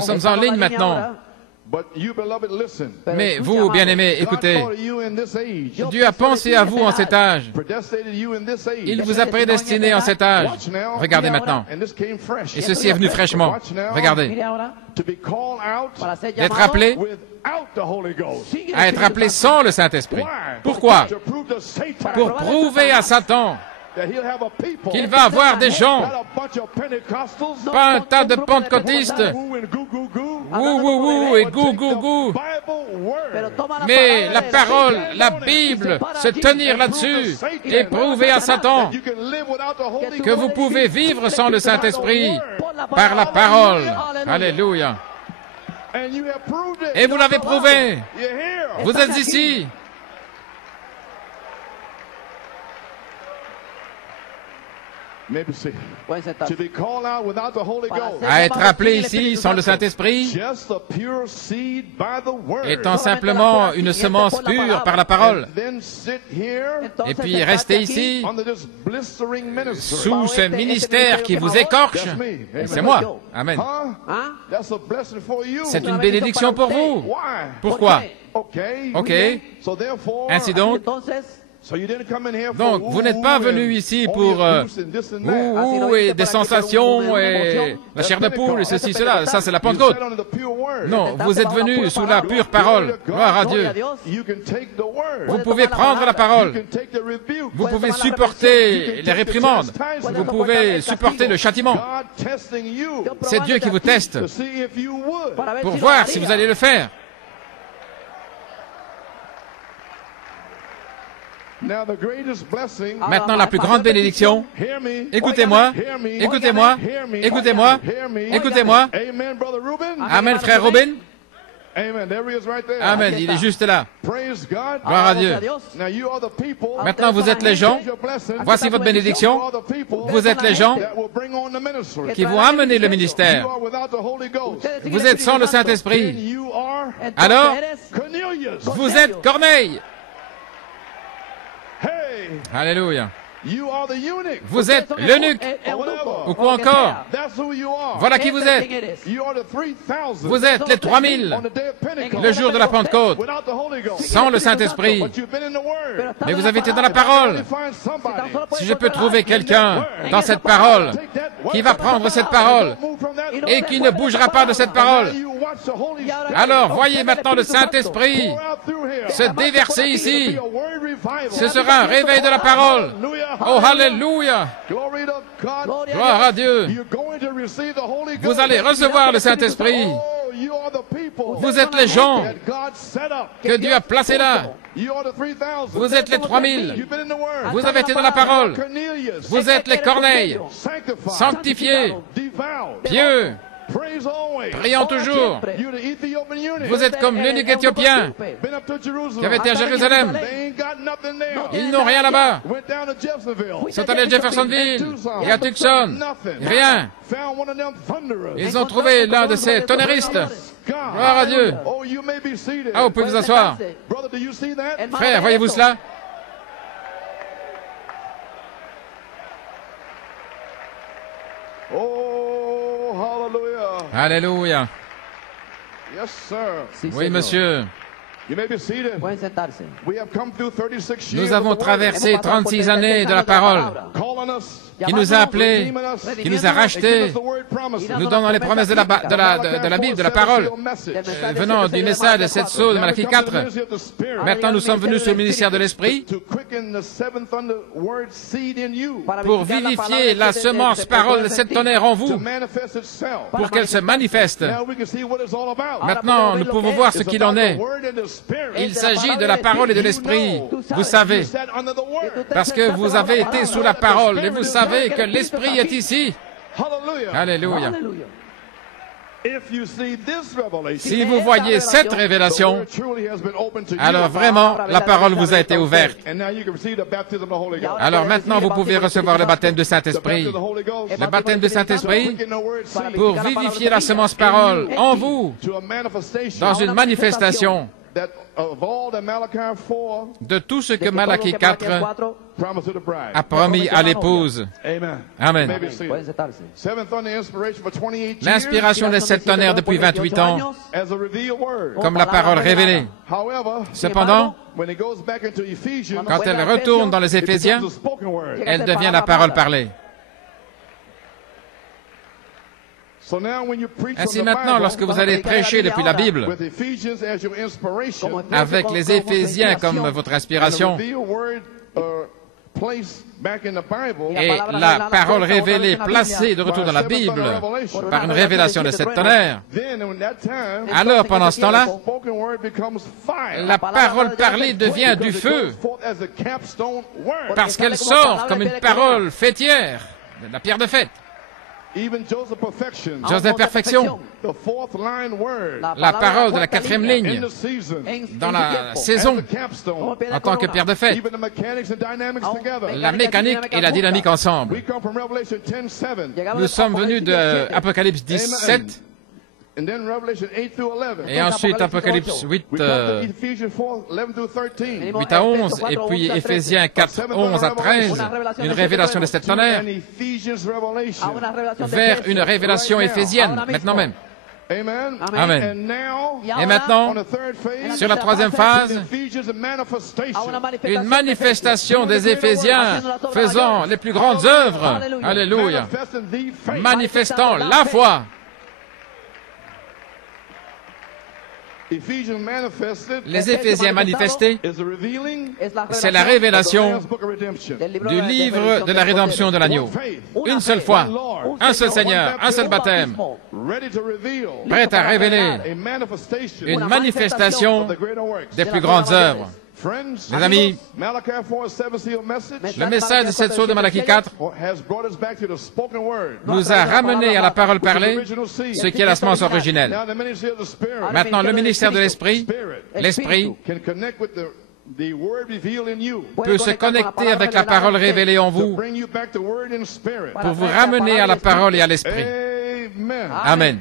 sommes en ligne maintenant. Mais vous, bien-aimés, écoutez, Dieu a pensé à vous en cet âge. Il vous a prédestiné en cet âge. Regardez maintenant. Et ceci est venu fraîchement. Regardez. D'être appelé à être appelé sans le Saint-Esprit. Pourquoi? Pour prouver à Satan qu'il va avoir des gens, pas un tas de pentecôtistes, wou et gou, mais la parole, la Bible, se tenir là-dessus et prouver à Satan que vous pouvez vivre sans le Saint-Esprit par la parole. Alléluia. Et vous l'avez prouvé. Vous êtes ici. À être appelé ici sans le Saint-Esprit, étant simplement une semence pure par la parole, et puis rester ici sous ce ministère qui vous écorche, c'est moi. Amen. C'est une bénédiction pour vous. Pourquoi? OK. Ainsi donc, Donc, vous n'êtes pas venu ici pour et des sensations et la chair de poule et ceci, cela. Ça, c'est la Pentecôte. Non, vous êtes venu sous la pure parole. Gloire à Dieu. Vous pouvez prendre la parole. Vous pouvez supporter les réprimandes. Vous pouvez supporter le châtiment. C'est Dieu qui vous teste pour voir si vous allez le faire. Maintenant, la plus grande bénédiction. Écoutez-moi, écoutez-moi, écoutez-moi, écoutez-moi. Amen, frère Robin. Amen, il est juste là. Gloire à Dieu. Maintenant, vous êtes les gens. Voici votre bénédiction. Vous êtes les gens qui vont amener le ministère. Vous êtes sans le Saint-Esprit. Alors, vous êtes Corneille. Alléluia. Vous êtes l'eunuque. Ou quoi encore? Voilà qui vous êtes. Vous êtes les 3000 le jour de la Pentecôte, sans le Saint-Esprit. Mais vous avez été dans la parole. Si je peux trouver quelqu'un dans cette parole qui va prendre cette parole et qui ne bougera pas de cette parole, alors voyez maintenant le Saint-Esprit se déverser ici. Ce sera un réveil de la parole. Oh, alléluia! Gloire à Dieu! Vous allez recevoir le Saint-Esprit. Vous êtes les gens que Dieu a placés là. Vous êtes les 3000. Vous avez été dans la parole. Vous êtes les Corneilles, sanctifiés, pieux, priant toujours. Vous êtes comme l'eunuque éthiopien qui avait été à Jérusalem. Ils n'ont rien là-bas. Ils sont allés à Jeffersonville et à Tucson. Rien. Ils ont trouvé l'un de ces tonnerristes. Gloire à Dieu. Ah, vous pouvez vous asseoir. Frère, voyez-vous cela? Alléluia. Oui, monsieur. Nous avons traversé 36 années de la parole qui nous a appelés, qui nous a rachetés, nous donnant les promesses de la Bible, de la parole, venant du message de cette sceaux de Malachie 4. Maintenant, nous sommes venus sur le ministère de l'Esprit pour vivifier la semence parole de cette tonnerre en vous, pour qu'elle se manifeste. Maintenant, nous pouvons voir ce qu'il en est. Il s'agit de la parole et de l'Esprit, vous savez, parce que vous avez été sous la parole et vous savez que l'Esprit est ici. Alléluia. Si vous voyez cette révélation, alors vraiment, la parole vous a été ouverte. Alors maintenant, vous pouvez recevoir le baptême de Saint-Esprit. Le baptême de Saint-Esprit pour vivifier la semence parole en vous, dans une manifestation de tout ce que Malachie 4 a promis à l'épouse. Amen. L'inspiration des 7 tonnerres depuis 28 ans, comme la parole révélée. Cependant, quand elle retourne dans les Éphésiens, elle devient la parole parlée. Ainsi maintenant, lorsque vous allez prêcher depuis la Bible, avec les Éphésiens comme votre inspiration, et la parole révélée placée de retour dans la Bible par une révélation de cette tonnerre, alors pendant ce temps-là, la parole parlée devient du feu, parce qu'elle sort comme une parole fêtière, de la pierre de fête. Joseph Perfection, la parole de la 4e ligne dans la saison en tant que pierre de fête, la mécanique et la dynamique ensemble. Nous sommes venus de Apocalypse 17 et ensuite Apocalypse 8 à 11 et puis Éphésiens 4, 11 à 13, une révélation de cette tonnerre vers une révélation éphésienne, maintenant même. Amen. Amen. Et maintenant, sur la troisième phase, une manifestation des Éphésiens faisant les plus grandes œuvres. Alléluia. Manifestant la foi. Les Éphésiens manifestés, c'est la révélation du livre de la rédemption de l'agneau. Une seule foi, un seul Seigneur, un seul baptême, prêt à révéler une manifestation des plus grandes œuvres. Mes amis, le message de cette sceau de Malachie 4 nous a ramené à la parole parlée, ce qui est la semence originelle. Maintenant, le ministère de l'Esprit, l'Esprit peut se connecter avec la parole révélée en vous pour vous ramener à la parole et à l'Esprit. Amen.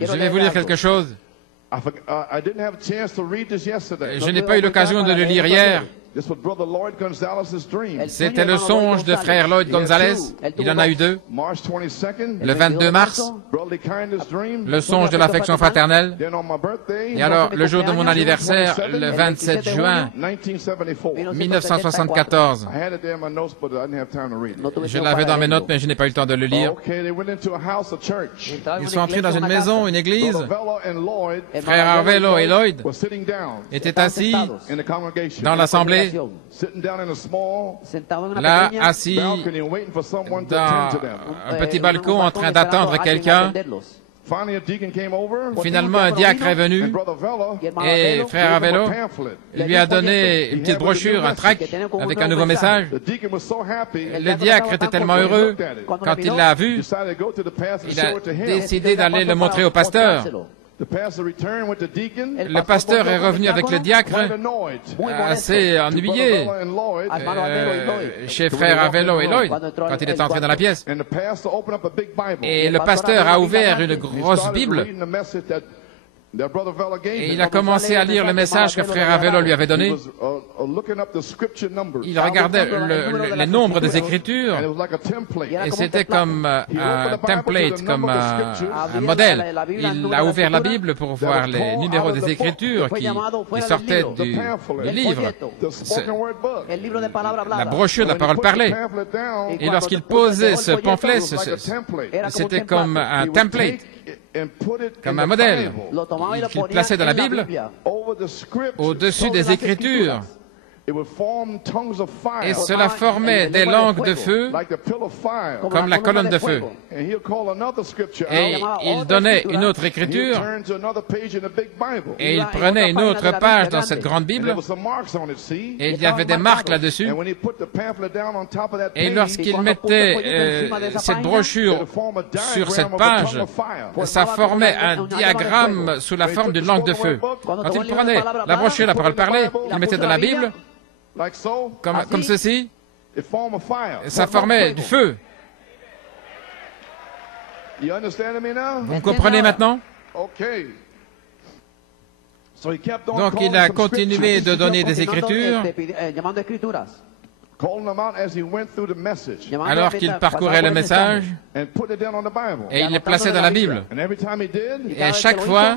Je vais vous lire quelque chose. Je n'ai pas eu l'occasion de le lire hier. C'était le songe de frère Lloyd Gonzalez. Il en a eu deux. Le 22 mars, le songe de l'affection fraternelle. Et alors, le jour de mon anniversaire, le 27 juin 1974. Je l'avais dans mes notes, mais je n'ai pas eu le temps de le lire. Ils sont entrés dans une maison, une église. Frère Arvelo et Lloyd étaient assis dans l'assemblée, là, assis dans un petit balcon en train d'attendre quelqu'un. Finalement, un diacre est venu et frère Arvelo lui a donné une petite brochure, un tract avec un nouveau message. Le diacre était tellement heureux, quand il l'a vu, il a décidé d'aller le montrer au pasteur. Le pasteur est revenu avec le diacre, assez ennuyé, chez frère Arvelo et Lloyd, quand il est entré dans la pièce. Et le pasteur a ouvert une grosse Bible, et il a commencé à lire le message que frère Arvelo lui avait donné. Il regardait les nombres des Écritures, et c'était comme un template, comme un modèle. Il a ouvert la Bible pour voir les numéros des Écritures qui sortaient du livre, la brochure de la parole parlée. Et lorsqu'il posait ce pamphlet, c'était comme un template, comme un modèle qu'il plaçait dans la Bible au-dessus des Écritures. Et cela formait des langues de feu, comme la colonne de feu. Et il donnait une autre écriture, et il prenait une autre page dans cette grande Bible, et il y avait des marques là-dessus. Et lorsqu'il mettait cette brochure sur cette page, ça formait un diagramme sous la forme d'une langue de feu. Quand il prenait la brochure, la parole parlée, il mettait dans la Bible, comme ceci, ça formait du feu. Vous comprenez maintenant? Donc il a continué de donner des écritures alors qu'il parcourait le message, et il les plaçait dans la Bible. Et à chaque fois,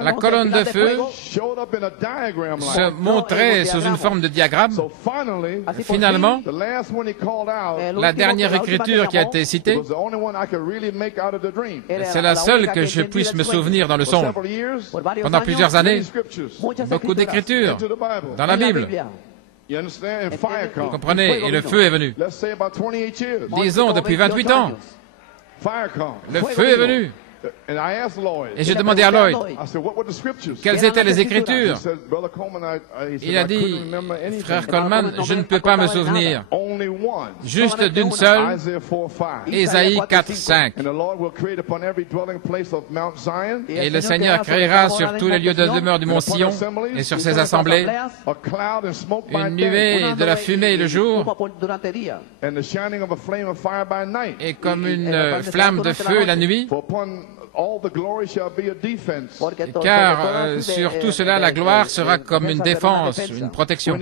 la colonne de feu se montrait sous une forme de diagramme. Finalement, la dernière écriture qui a été citée, c'est la seule que je puisse me souvenir dans le songe. Pendant plusieurs années, beaucoup d'écritures dans la Bible. Vous comprenez? Et le feu est venu. Disons, depuis 28 ans, le feu est venu. Et j'ai demandé à Lloyd quelles étaient les Écritures. Il a dit, frère Coleman, je ne peux pas me souvenir. Juste d'une seule, Ésaïe 4:5. Et le Seigneur créera sur tous les lieux de demeure du mont Sion et sur ses assemblées une nuée de la fumée le jour et comme une flamme de feu la nuit. Car sur tout cela, la gloire sera comme une défense, une protection.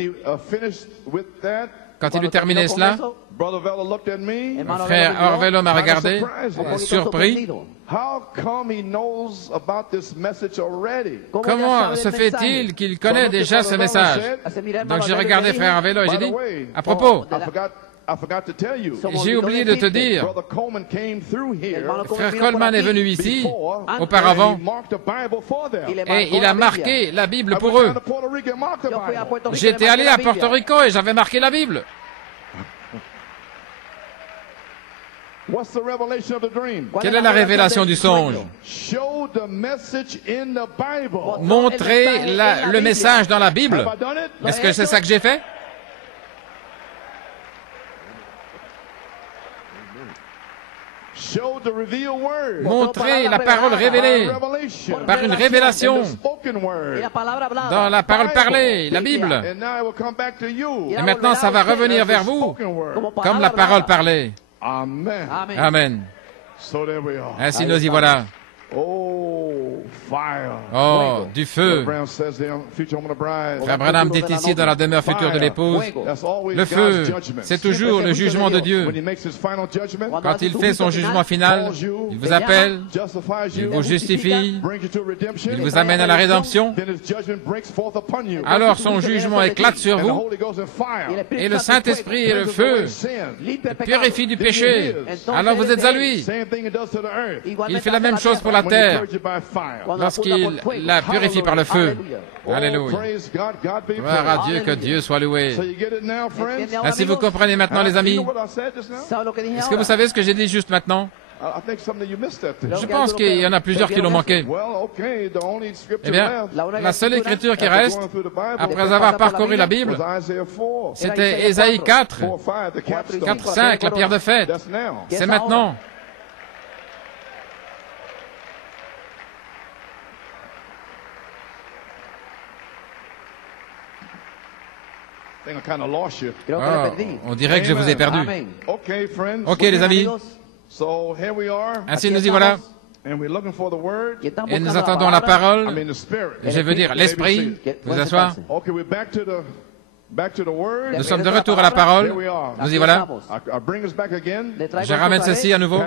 Quand il eut terminé cela, frère Orvello m'a regardé, surpris. Comment se fait-il qu'il connaît déjà ce message? Donc j'ai regardé frère Orvello et j'ai dit, à propos, j'ai oublié de te dire, frère Coleman est venu ici auparavant et il a marqué la Bible pour eux. J'étais allé à Porto Rico et j'avais marqué la Bible. Quelle est la révélation du songe? Montrer le message dans la Bible. Est-ce que c'est ça que j'ai fait? Montrer la parole révélée par une révélation dans la parole parlée, la Bible. Et maintenant, ça va revenir vers vous comme la parole parlée. Amen. Ainsi nous y voilà. Oh, du feu. Frère Branham dit ici dans la demeure future de l'épouse, le feu, c'est toujours le jugement de Dieu. Quand il fait son jugement final, il vous appelle, il vous justifie, il vous amène à la rédemption. Alors son jugement éclate sur vous et le Saint-Esprit et le feu purifient du péché. Alors vous êtes à lui. Il fait la même chose pour la terre lorsqu'il la purifie par le feu. Alléluia. Gloire à Dieu, que Dieu soit loué. Ainsi vous comprenez maintenant, les amis. Est-ce que vous savez ce que j'ai dit juste maintenant? Je pense qu'il y en a plusieurs qui l'ont manqué. Eh bien, la seule écriture qui reste, après avoir parcouru la Bible, c'était Ésaïe 4, 5, la pierre de fête. C'est maintenant. Oh, on dirait que je vous ai perdu. Ok, les amis. Ainsi nous y voilà. Et nous attendons la parole. Je veux dire l'esprit. Vous asseoir. Nous sommes de retour à la parole. Nous y voilà. Je ramène ceci à nouveau.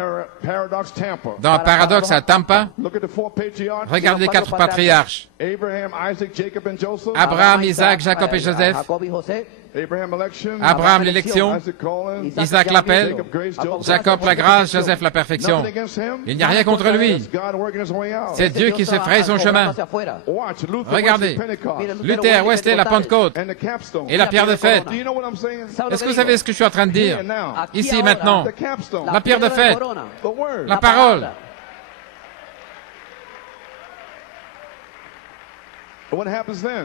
Dans Paradoxe à Tampa, regardez les 4 patriarches. Abraham, Isaac, Jacob et Joseph. Abraham l'élection, Isaac l'appel, Jacob la grâce, Joseph la perfection. Il n'y a rien contre lui. C'est Dieu qui se fraye son chemin. Regardez, Luther, Wesley, la Pentecôte et la pierre de fête. Est-ce que vous savez ce que je suis en train de dire? Ici, maintenant, la pierre de fête, la parole.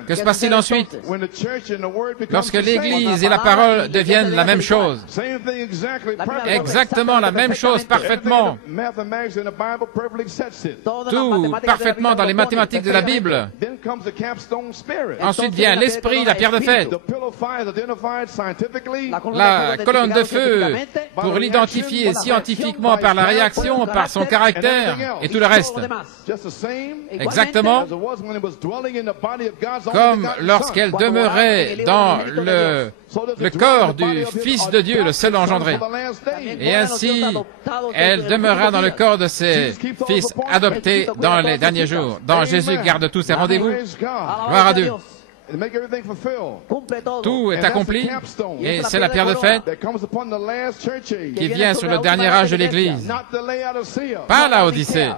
Que se passe-t-il ensuite? Lorsque l'Église et la parole deviennent la même chose. Exactement la même chose, parfaitement. Tout parfaitement dans les mathématiques de la Bible. Ensuite vient l'esprit, la pierre de fête. La colonne de feu pour l'identifier scientifiquement par la réaction, par son caractère et tout le reste. Exactement comme lorsqu'elle demeurait dans le corps du Fils de Dieu, le seul engendré. Et ainsi, elle demeurera dans le corps de ses fils adoptés dans les derniers jours. Dans Jésus garde tous ses rendez-vous. Gloire à Dieu. Tout est accompli et c'est la pierre de fête qui vient sur le dernier âge de l'Église. Pas la Odyssée.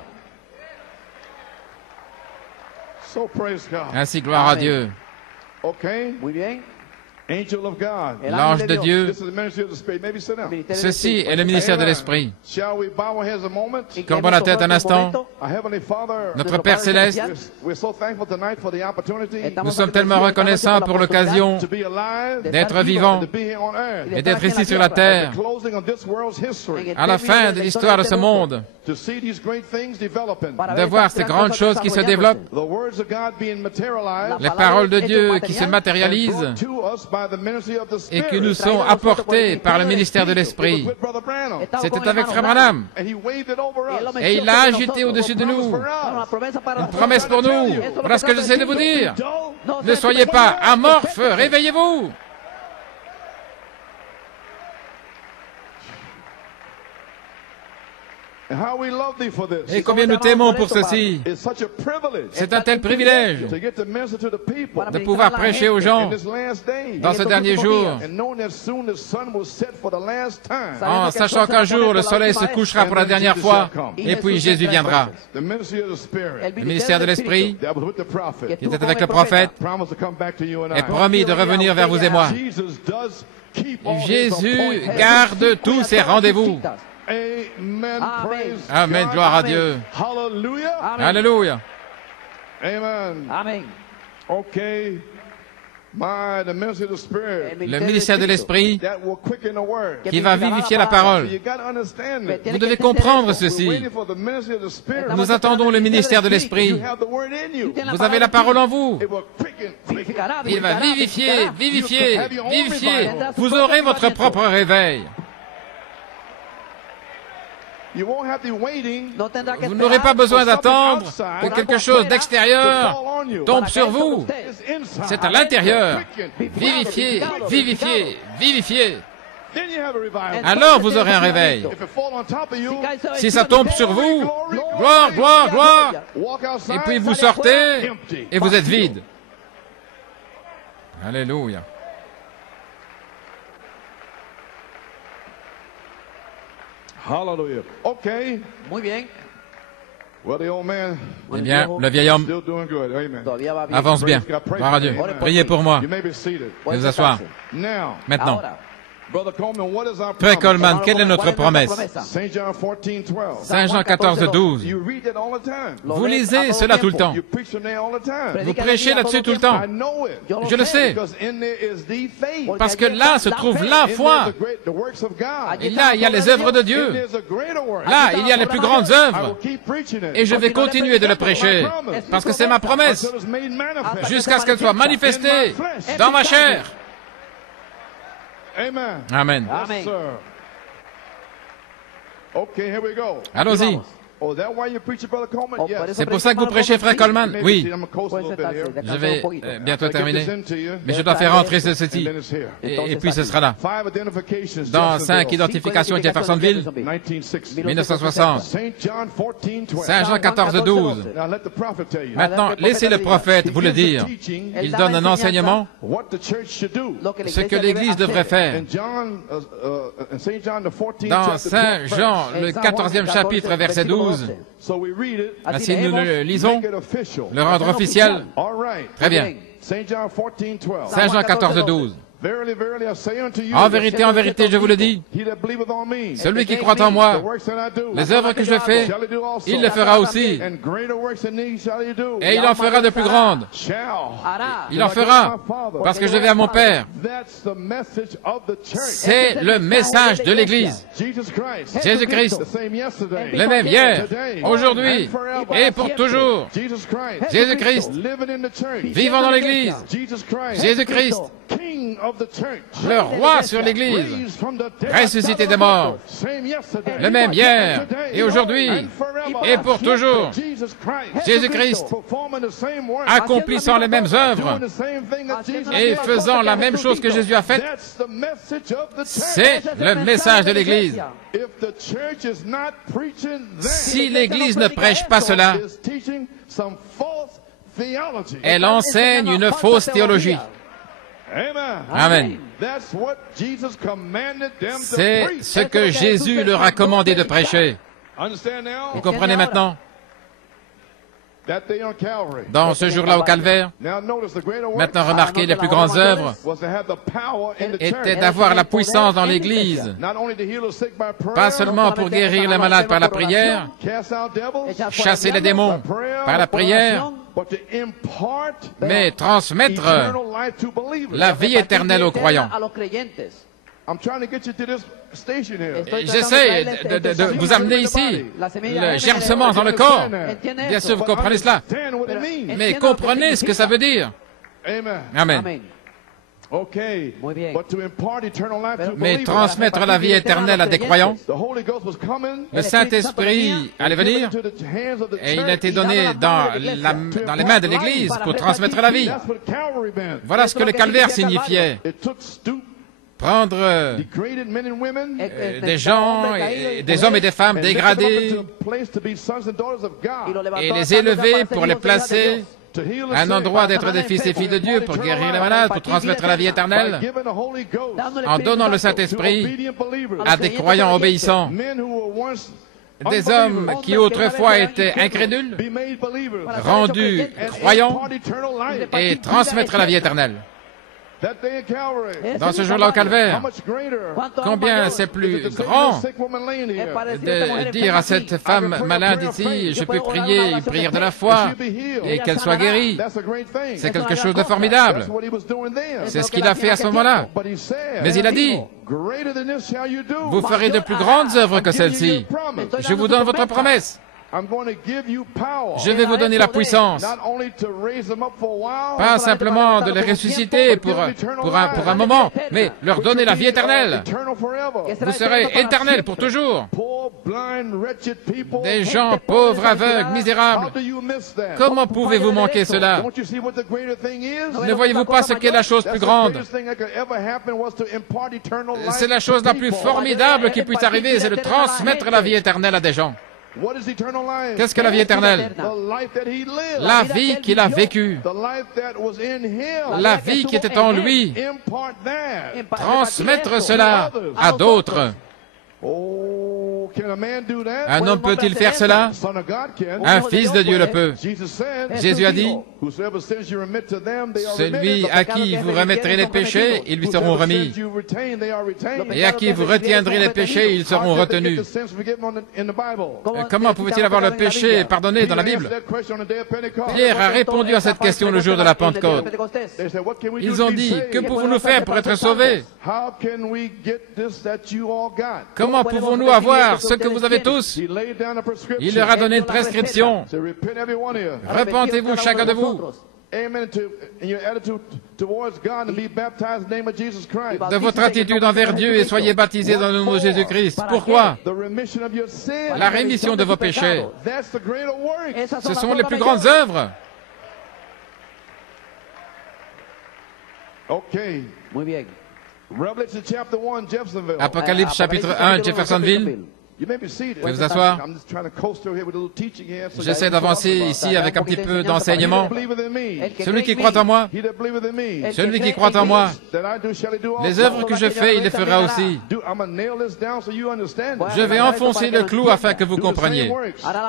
Ainsi, gloire à Dieu. L'ange de Dieu. Ceci est le ministère de l'Esprit. Courbons la tête un instant. Notre Père Céleste, nous sommes tellement reconnaissants pour l'occasion d'être vivants et d'être ici sur la terre à la fin de l'histoire de ce monde, de voir ces grandes choses qui se développent, les paroles de Dieu qui se matérialisent et qui nous sont apportés par le ministère de l'Esprit. C'était avec Frère Branham. Et il l'a agité au-dessus de nous. Une promesse pour nous. Voilà ce que j'essaie de vous dire. Ne soyez pas amorphes, réveillez-vous. Et combien nous t'aimons pour ceci. C'est un tel privilège de pouvoir prêcher aux gens dans ce dernier jour, en sachant qu'un jour le soleil se couchera pour la dernière fois, et puis Jésus viendra. Le ministère de l'Esprit, qui était avec le prophète, est promis de revenir vers vous et moi. Jésus garde tous ses rendez-vous. Amen, gloire à Dieu. Alléluia. Amen. Le ministère de l'Esprit qui va vivifier la parole. Vous devez comprendre ceci. Nous attendons le ministère de l'Esprit. Vous avez la parole en vous. Il va vivifier, vivifier, vivifier. Vous aurez votre propre réveil. Vous n'aurez pas besoin d'attendre que quelque chose d'extérieur tombe sur vous. C'est à l'intérieur. Vivifiez, vivifiez, vivifiez. Alors vous aurez un réveil. Si ça tombe sur vous, gloire, gloire, gloire. Et puis vous sortez et vous êtes vide. Alléluia. Hallelujah. Okay. Muy bien. Well, the old man, Eh bien, le vieil homme still doing good. Amen. avance bien. Gloire à Dieu. Priez pour moi. You may be seated. Veuillez vous asseoir. Now, Maintenant, Brother Coleman, what is our Frère promise? Coleman, quelle est notre promesse? Saint John 14:12. Saint Jean 14, 12. You read that all the time. Vous lisez cela tout le temps. You preach from there all the time. Vous prêchez là-dessus tout le temps. I know it. Je le sais. Because in there is the faith. Parce que là se trouve la foi. The works of God. Et là, il y a les œuvres de Dieu. There's a greater work. Là, il y a les plus grandes I will œuvres. keep preaching it. Et je vais continuer de le prêcher. Parce que c'est ma promesse. Until it's made manifest. Jusqu'à ce qu'elle soit manifestée dans ma chair. Amen. Amen. Amen. Sir. Okay, here we go. Allons-y. Oh, that why you preach, Brother Coleman? Yes. C'est pour ça que vous prêchez, Frère Coleman? Maybe Oui. I'm gonna coast a little bit here. Je vais bientôt Get terminer. this into you. Mais je dois faire rentrer And ceci. then it's here. Et puis ce sera là. 5 identifications. Dans 5 Jeffersonville, identifications à Jeffersonville, 1960. 1960. Saint John 14:12. Saint Jean 14, 12. Now let the prophet tell you. Maintenant, laissez le prophète vous le dire. Il donne un enseignement, What the church should do. ce que l'Église devrait faire. In John, in Saint John the 14th Dans chapter, Saint 12th Jean, verse. le 14e chapitre, verset 12, So we read it. ainsi nous le lisons, Make it official. le rendre officiel. All right. Très bien. Saint John 14:12. Saint Jean 14, 12. Verily, verily, I say unto you, En vérité, je vous le dis, he that believeth on me, celui qui croit en moi, the works that I do, les œuvres que je fais, shall he do also. il le fera aussi. And greater works than these shall he do. Et il en fera de plus grandes. Shall. Il en fera, parce que je vais à mon Père. That's the message of the church. C'est le message de l'Église. Jesus Christ. Jésus-Christ, The same yesterday. le même hier, Today. aujourd'hui And forever. et pour toujours. Jesus Christ. Jésus-Christ, Living in the church. vivant dans l'Église. Jesus Christ. Jésus-Christ, King of the church. le roi sur l'Église, Raised from the dead. ressuscité des morts, Same yesterday. le même hier et aujourd'hui And forever. et pour toujours. Jesus Christ. Jésus-Christ, Performing the same work. accomplissant les mêmes œuvres Doing the same thing that Jesus et did. faisant la même chose que Jésus a faite, That's the message of the church. c'est le message de l'Église. If the church is not preaching that, Si l'Église ne prêche pas cela, is teaching some false theology. elle enseigne une fausse théologie. Amen. Amen. That's what Jesus commanded them to C'est preach. ce que Jésus leur a commandé de prêcher. Understand now? Vous comprenez maintenant? That day on Calvary. Dans ce jour-là au Calvaire, Now notice the greater work maintenant remarquez, les plus grandes œuvres was to have the power in the étaient church. d'avoir la puissance dans l'Église, Not only to heal the sick by prayer, pas seulement pour guérir les malades par la prière, cast out devils, chasser les démons par la prière, but to impart mais transmettre eternal life to believers. la vie éternelle aux croyants. I'm trying to get you to this station here. J'essaie de vous amener ici, le germe semence dans le corps. Bien sûr, vous comprenez cela. Understand what it means. Mais comprenez ce que ça veut dire. Amen. Amen. Okay. Muy bien. But to impart eternal life to Mais believers. transmettre la vie éternelle à des croyants, The Holy Ghost was coming. le Saint-Esprit allait venir to the hands of the et il a church. été donné dans les mains de l'Église pour transmettre la vie. That's what Calvary meant. Voilà ce que le calvaire signifiait. It took stoop prendre des gens, des hommes et des femmes dégradés et les élever pour les placer à un endroit d'être des fils et filles de Dieu, pour guérir les malades, pour transmettre la vie éternelle, en donnant le Saint-Esprit à des croyants obéissants, des hommes qui autrefois étaient incrédules, rendus croyants, et transmettre la vie éternelle. Dans ce jour-là au Calvaire, combien c'est plus grand de dire à cette femme malade ici, je peux prier une prière de la foi et qu'elle soit guérie. C'est quelque chose de formidable. C'est ce qu'il a fait à ce moment-là. Mais il a dit, vous ferez de plus grandes œuvres que celles-ci. Je vous donne votre promesse. Je vais vous donner la puissance, pas simplement de les ressusciter pour un moment, mais leur donner la vie éternelle. Vous serez éternels pour toujours. Des gens pauvres, aveugles, misérables. Comment pouvez-vous manquer cela? Ne voyez-vous pas ce qu'est la chose plus grande? C'est la chose la plus formidable qui puisse arriver, c'est de transmettre la vie éternelle à des gens. Qu'est-ce que la vie éternelle? La vie qu'il a vécue, la vie qui était en lui. Transmettre cela à d'autres. Un homme peut-il faire cela? Un fils de Dieu le peut. Jésus a dit, celui à qui vous remettrez les péchés, ils lui seront remis. Et à qui vous retiendrez les péchés, ils seront retenus. Comment pouvait-il avoir le péché pardonné dans la Bible? Pierre a répondu à cette question le jour de la Pentecôte. Ils ont dit, que pouvons-nous faire pour être sauvés? Comment pouvons-nous avoir ce que vous avez tous? Il leur a donné une prescription. Repentez-vous chacun de vous de votre attitude envers Dieu et soyez baptisés dans le nom de Jésus-Christ. Pourquoi? La rémission de vos péchés. Ce sont les plus grandes œuvres. Apocalypse chapitre 1, Jeffersonville. Vous pouvez vous asseoir. J'essaie d'avancer ici avec un petit peu d'enseignement. Celui qui croit en moi, celui qui croit en moi, les œuvres que je fais, il les fera aussi. Je vais enfoncer le clou afin que vous compreniez.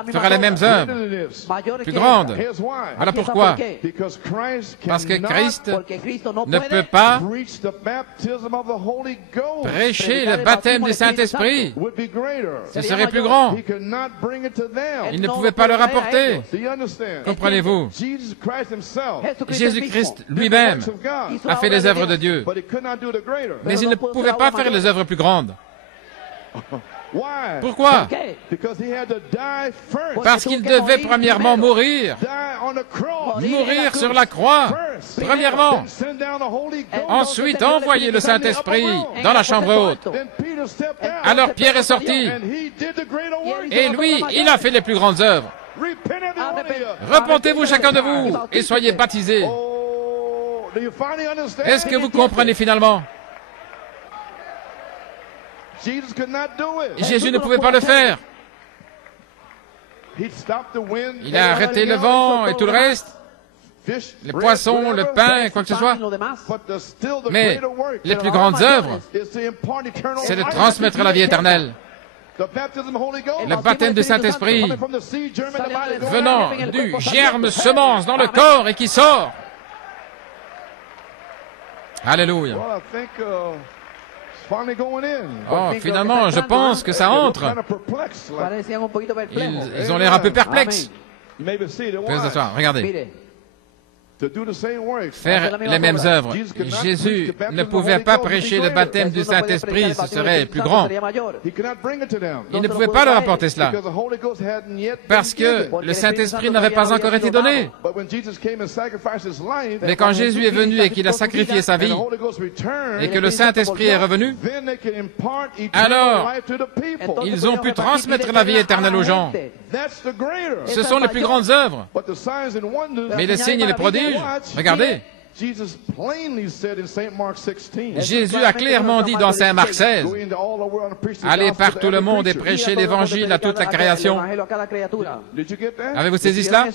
Il fera les mêmes œuvres, plus grandes. Voilà pourquoi. Parce que Christ ne peut pas prêcher le baptême du Saint-Esprit. Ce serait plus grand. Il ne pouvait pas le rapporter. Comprenez-vous? Jésus-Christ lui-même a fait les œuvres de Dieu. Mais il ne pouvait pas faire les œuvres plus grandes. Pourquoi? Parce qu'il devait premièrement mourir. Mourir sur la croix, premièrement. Ensuite, envoyer le Saint-Esprit dans la chambre haute. Alors Pierre est sorti. Et lui, il a fait les plus grandes œuvres. Repentez-vous chacun de vous et soyez baptisés. Est-ce que vous comprenez finalement? Jésus ne pouvait pas le faire. Il a arrêté le vent et tout le reste, les poissons, le pain, quoi que ce soit. Mais les plus grandes œuvres, c'est de transmettre la vie éternelle. Le baptême du Saint-Esprit venant du germe semence dans le corps et qui sort. Alléluia. Oh, finalement, je pense que ça entre. Ils ont l'air un peu perplexes. Faites s'asseoir, regardez. Faire les mêmes œuvres. Jésus ne pouvait pas prêcher le baptême du Saint-Esprit, ce serait plus grand. Il ne pouvait pas leur apporter cela, parce que le Saint-Esprit n'avait pas encore été donné. Mais quand Jésus est venu et qu'il a sacrifié sa vie, et que le Saint-Esprit est revenu, alors ils ont pu transmettre la vie éternelle aux gens. Ce sont les plus grandes œuvres. Mais les signes et les prodiges, regardez, Jésus a clairement dit dans Saint Marc 16, « Allez par tout le monde et prêchez l'Évangile à toute la création. » Avez-vous saisi cela?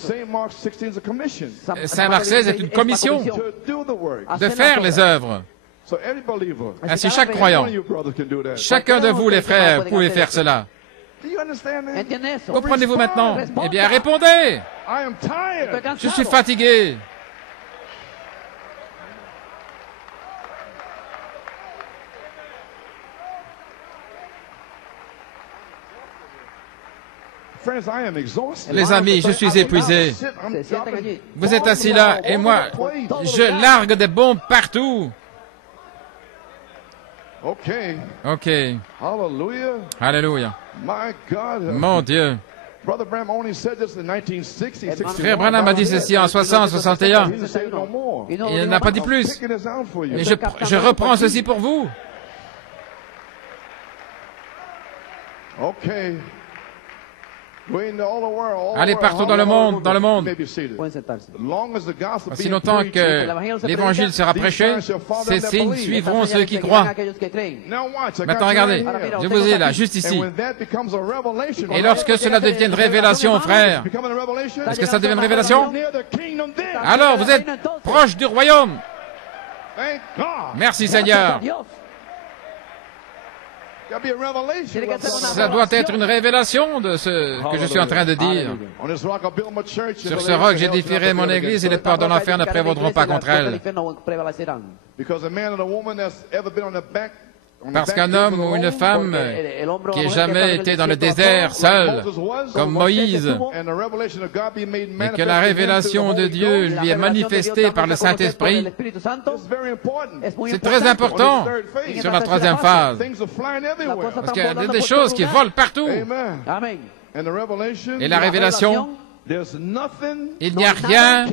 Saint Marc 16 est une commission de faire les œuvres. Ainsi, chaque croyant, chacun de vous, les frères, pouvez faire cela. Comprenez-vous maintenant? Eh bien, répondez! Je suis fatigué. Les amis, je suis épuisé. Vous êtes assis là et moi, je largue des bombes partout. Ok. Alléluia. Mon Dieu. Frère Branham a dit ceci en 60-61. Il n'a pas dit plus. Mais je reprends ceci pour vous. Allez partout dans le monde, Aussi longtemps que l'Évangile sera prêché, ces signes suivront ceux qui croient. Maintenant, regardez, je vous ai là, juste ici. Et lorsque cela devient une révélation, frère, est-ce que ça devient une révélation? Alors, vous êtes proche du royaume. Merci Seigneur. Ça doit être une révélation de ce que je suis en train de dire. Sur ce roc, j'édifierai mon église et les portes de l'enfer ne prévaudront pas contre elle. Parce qu'un homme ou une femme qui n'a jamais été dans le désert seul, comme Moïse, et que la révélation de Dieu lui est manifestée par le Saint-Esprit, c'est très important sur la troisième phase. Parce qu'il y a des choses qui volent partout. Et la révélation, il n'y a rien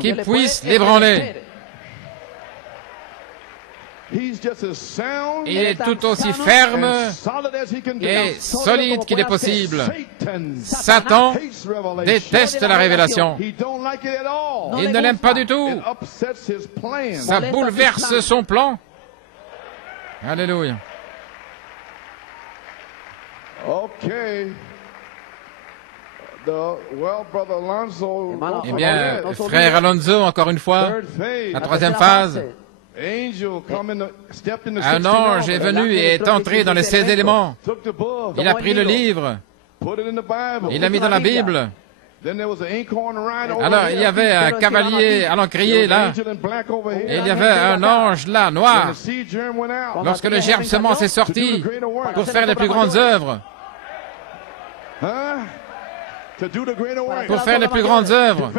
qui puisse l'ébranler. Il est tout aussi ferme et solide qu'il est possible. Satan déteste la révélation. Il ne l'aime pas du tout. Ça bouleverse son plan. Alléluia. Eh bien, frère Alonso, encore une fois, la troisième phase. Un ange est venu et est entré dans les 16 éléments. Il a pris le livre. Il l'a mis dans la Bible. Alors, il y avait un cavalier à l'encrier là. Et il y avait un ange là, noir. Lorsque le germe semence est sorti pour faire les plus grandes œuvres. Pour faire les plus grandes œuvres,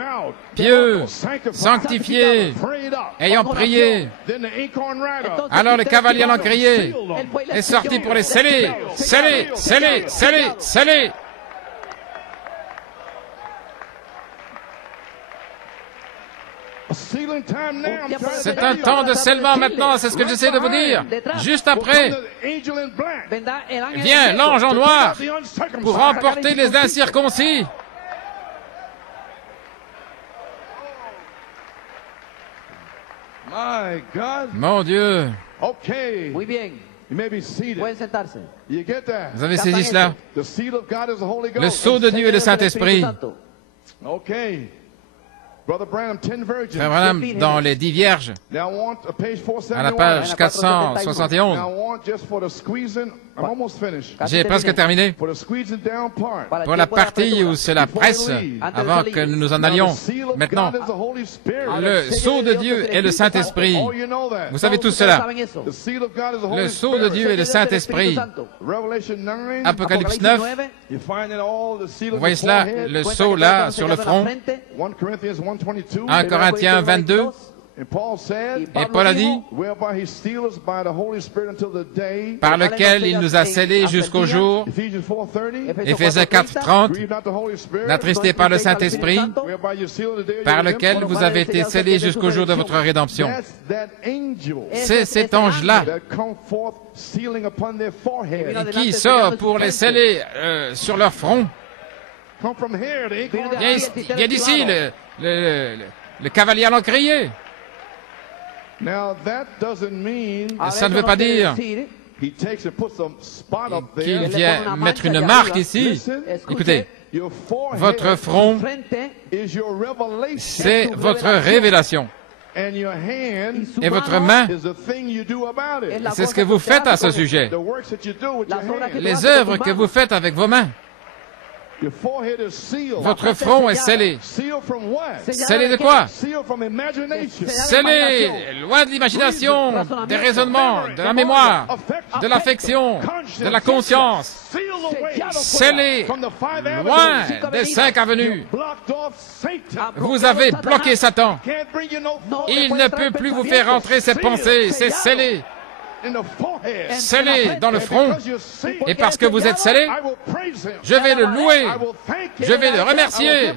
pieux, sanctifiés, ayant prié. Alors le cavalier à l'encrier est sorti pour les sceller, sceller, sceller, sceller, sceller. C'est un temps de scellement maintenant, c'est ce que j'essaie de vous dire. Juste après, vient l'ange en noir pour remporter les incirconcis. Mon Dieu. Vous avez saisi cela? Le sceau de Dieu et le Saint-Esprit. Frère Branham, dans les 10 vierges, à la page 471, j'ai presque terminé. Pour la partie où c'est la presse, avant que nous nous en allions, maintenant, le sceau de Dieu et le Saint-Esprit. Vous savez tout cela. Le sceau de Dieu et le Saint-Esprit. Apocalypse 9. Vous voyez cela, le sceau là, sur le front. 1 Corinthiens 22. Et Paul a dit, par lequel il nous a scellés jusqu'au jour, Éphésiens 4:30, n'attristez pas le Saint-Esprit, par lequel vous avez été scellés jusqu'au jour de votre rédemption. C'est cet ange-là qui sort pour les sceller sur leur front. Il y a d'ici le cavalier à l'encrier. Ça ne veut pas dire qu'il vient mettre une marque ici. Écoutez, votre front, c'est votre révélation. Et votre main, c'est ce que vous faites à ce sujet. Les œuvres que vous faites avec vos mains. Votre front est scellé. Scellé de quoi? Scellé, loin de l'imagination, des raisonnements, de la mémoire, de l'affection, de la conscience. Scellé, loin des 5 avenues. Vous avez bloqué Satan. Il ne peut plus vous faire entrer ses pensées, c'est scellé. Scellé dans le front, et parce que vous êtes scellé, je vais le louer, je vais le remercier,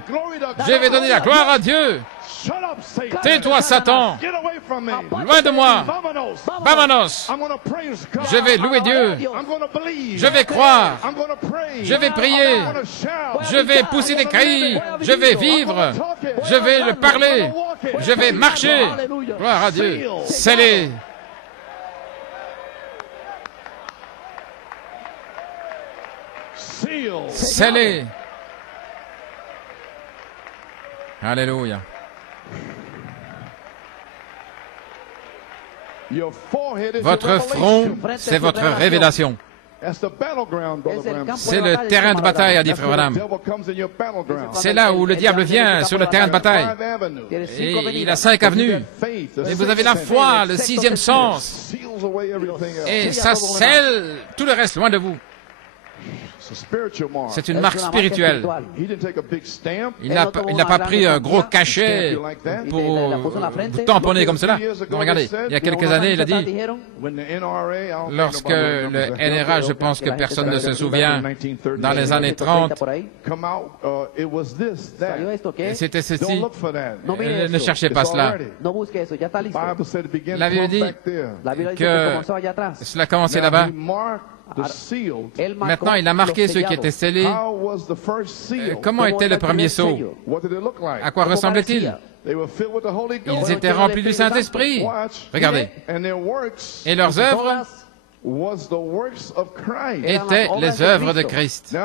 je vais donner la gloire à Dieu. Tais-toi, Satan, loin de moi, Vamanos. Je vais louer Dieu, je vais croire, je vais prier, je vais pousser des cris, je vais vivre, je vais le parler, je vais marcher. Gloire à Dieu, scellé. Scellé. Alléluia. Votre front, c'est votre révélation. C'est le terrain de bataille, a dit Frère Branham. C'est là où le diable vient, sur le terrain de bataille. Et il a 5 avenues. Et vous avez la foi, le 6e sens. Et ça scelle tout le reste loin de vous. C'est une marque spirituelle. Il n'a pas pris un gros cachet pour vous tamponner comme cela. Non, regardez, il y a quelques années, il a dit, lorsque le NRA, je pense que personne ne se souvient, dans les années 30, c'était ceci. Ne cherchez pas cela. La Bible dit que cela commençait là-bas. Maintenant, il a marqué ceux qui étaient scellés. Comment était le premier sceau? À quoi ressemblait-il? Ils étaient remplis du Saint-Esprit. Regardez. Et leurs œuvres étaient les œuvres de Christ.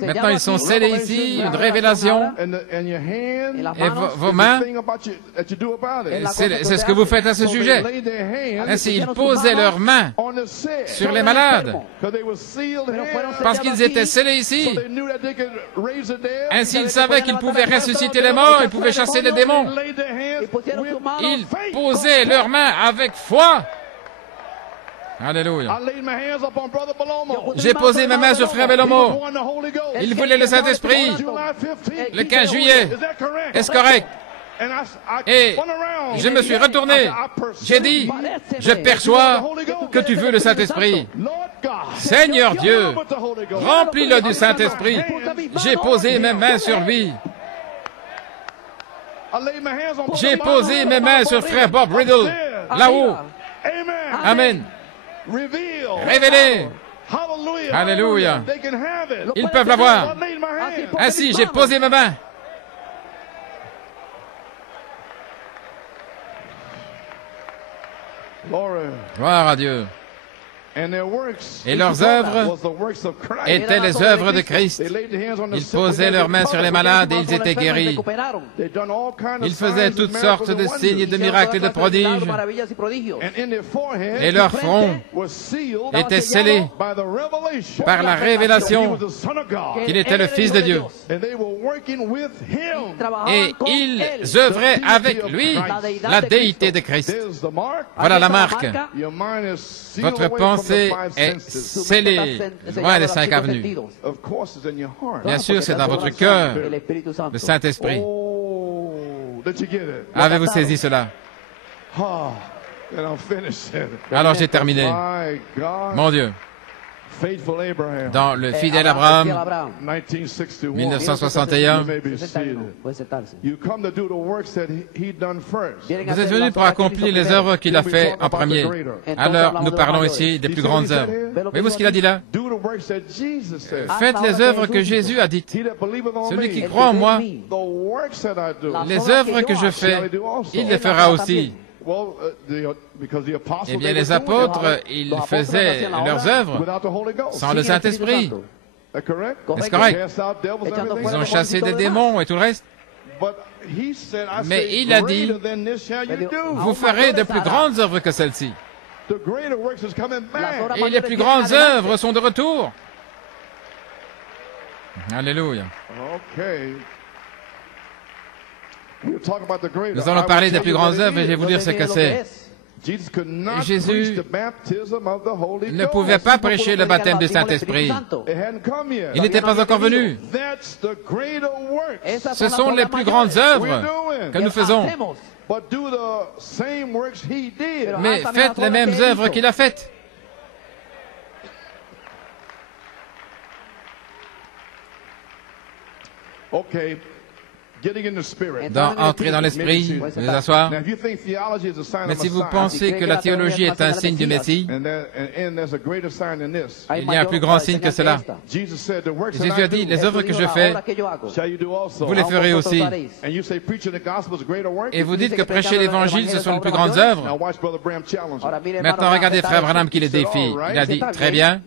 Maintenant, ils sont scellés ici, une révélation. Et vos mains, c'est ce que vous faites à ce sujet. Ainsi, ils posaient leurs mains sur les malades, parce qu'ils étaient scellés ici. Ainsi, ils savaient qu'ils pouvaient ressusciter les morts, ils pouvaient chasser les démons. Ils posaient leurs mains avec foi. Alléluia. J'ai posé mes mains sur Frère Belomo. Il voulait le Saint-Esprit. Le 15 juillet. Est-ce correct? Et je me suis retourné. J'ai dit, je perçois que tu veux le Saint-Esprit. Seigneur Dieu, remplis-le du Saint-Esprit. J'ai posé mes mains sur lui. J'ai posé mes mains sur Frère Bob Riddle, là-haut. Amen. Révélé. Alléluia. Ils peuvent l'avoir. Ainsi, j'ai posé mes mains. Gloire à Dieu. Et leurs œuvres étaient les œuvres de Christ. Ils posaient leurs mains sur les malades et ils étaient guéris. Ils faisaient toutes sortes de signes et de miracles et de prodiges. Et leur front était scellé par la révélation qu'il était le Fils de Dieu. Et ils œuvraient avec lui, la déité de Christ. Voilà la marque. Votre pensée est scellée loin des 5 avenues. Bien sûr, c'est dans votre cœur, le Saint-Esprit. Avez-vous saisi cela? Alors j'ai terminé. Mon Dieu. Dans le fidèle Abraham, 1961, vous êtes venus pour accomplir les œuvres qu'il a fait en premier. Alors, nous parlons ici des plus grandes œuvres. Voyez-vous ce qu'il a dit là? Faites les œuvres que Jésus a dites. Celui qui croit en moi, les œuvres que je fais, il les fera aussi. Eh bien, les apôtres, ils faisaient leurs œuvres sans le Saint-Esprit. Est-ce correct? Ils ont chassé des démons et tout le reste. Mais il a dit, vous ferez de plus grandes œuvres que celles-ci. Et les plus grandes œuvres sont de retour. Alléluia. Nous allons parler des plus grandes œuvres et je vais vous dire ce que c'est. Jésus ne pouvait pas prêcher le baptême du Saint-Esprit. Il n'était pas encore venu. Ce sont les plus grandes œuvres que nous faisons. Mais faites les mêmes œuvres qu'il a faites. Entrer dans l'esprit, vous asseoir. Mais si vous pensez que la théologie est un signe du Messie, il y a un plus grand signe que cela. Jésus a dit, les œuvres que je fais, vous les ferez aussi. Et vous dites que prêcher l'Évangile, ce sont les plus grandes œuvres. Maintenant, regardez Frère Branham qui les défie. Il a dit, très bien.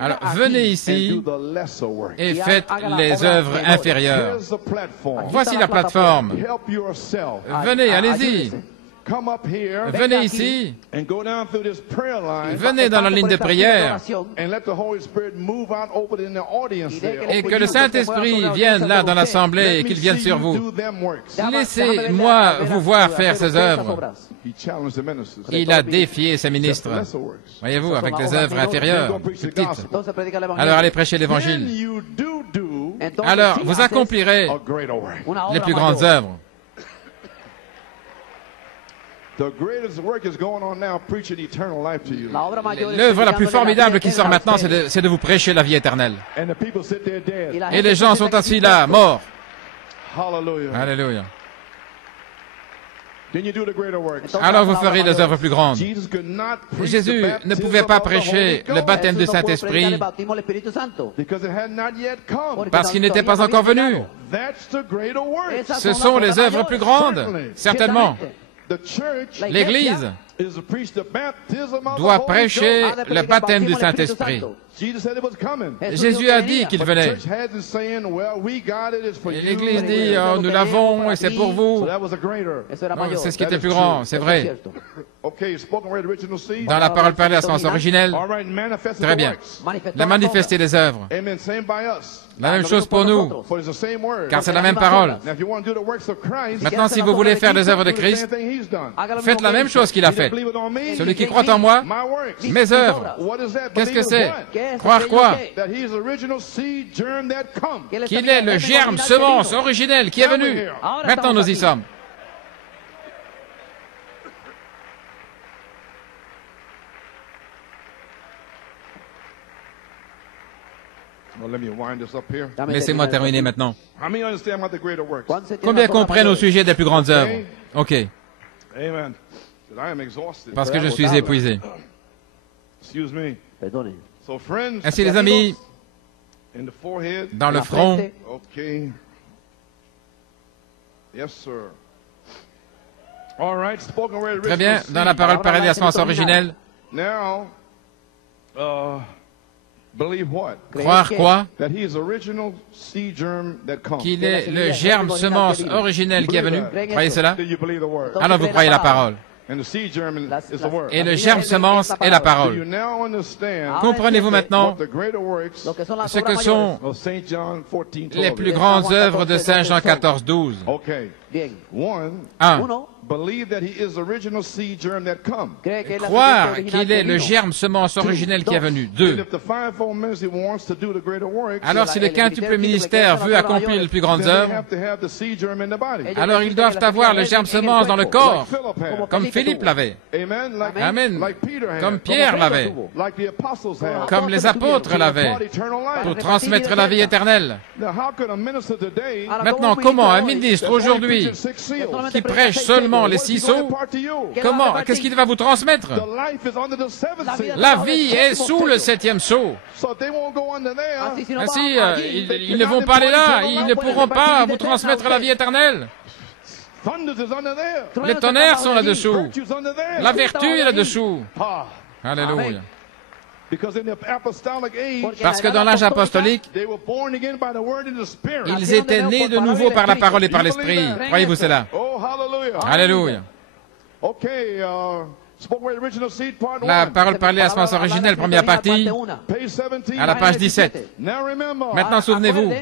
Alors, venez ici et faites les œuvres inférieures. Voici la plateforme. Venez, allez-y. Venez ici. Venez dans la ligne de prière. Et que le Saint-Esprit vienne là dans l'assemblée et qu'il vienne sur vous. Laissez-moi vous voir faire ces œuvres. Il a défié ses ministres. Voyez-vous, avec les œuvres inférieures, plus petites. Alors allez prêcher l'Évangile. Alors vous accomplirez les plus grandes œuvres. L'œuvre la plus formidable qui sort maintenant, c'est de vous prêcher la vie éternelle. Et les gens sont assis là, morts. Alléluia. Alors vous ferez les œuvres plus grandes. Jésus ne pouvait pas prêcher le baptême du Saint-Esprit parce qu'il n'était pas encore venu. Ce sont les œuvres plus grandes, certainement. L'Église doit prêcher le baptême du Saint-Esprit. Jésus a dit qu'il venait. Et l'Église dit, oh, nous l'avons et c'est pour vous. C'est ce qui était plus grand, c'est vrai. Dans la parole parlée à sens originel, très bien. La manifester des œuvres. La même chose pour nous, car c'est la même parole. Maintenant, si vous voulez faire les œuvres de Christ, faites la même chose qu'il a fait. Celui qui croit en moi, mes œuvres. Qu'est-ce que c'est? Croire quoi? Qu'il est le germe, semence originelle qui est venu. Maintenant, nous y sommes. Laissez-moi terminer maintenant. Combien comprennent au sujet des plus grandes œuvres? OK. Parce que je suis épuisé. Ainsi, les amis, dans le front. Très bien, dans la parole parlée à sens originel. Croire quoi? Qu'il est le germe semence originel qui est venu. Croyez cela? Alors vous croyez la parole. Et le germe semence est la parole. Comprenez-vous maintenant ce que sont les plus grandes œuvres de Saint Jean 14, 12? 1. Croire qu'il est le germe semence originel qui est venu. 2. Alors si le quintuple ministère veut accomplir les plus grandes œuvres, alors ils doivent avoir le germe semence dans le corps, comme Philippe l'avait. Amen. Comme Pierre l'avait. Comme les apôtres l'avaient, pour transmettre la vie éternelle. Maintenant, comment un ministre aujourd'hui qui prêche seulement les 6 sceaux, qu'est-ce qu'il va vous transmettre? La vie est sous le 7e sceau. Ainsi, ils ne vont pas aller là, ils ne pourront pas vous transmettre la vie éternelle. Les tonnerres sont là-dessous. La vertu est là-dessous. Alléluia. Parce que dans l'âge apostolique, ils étaient nés de nouveau par la parole et par l'esprit. Croyez-vous cela? Alléluia. La parole parlée à semence originelle, première partie, à la page 17. Maintenant, souvenez-vous,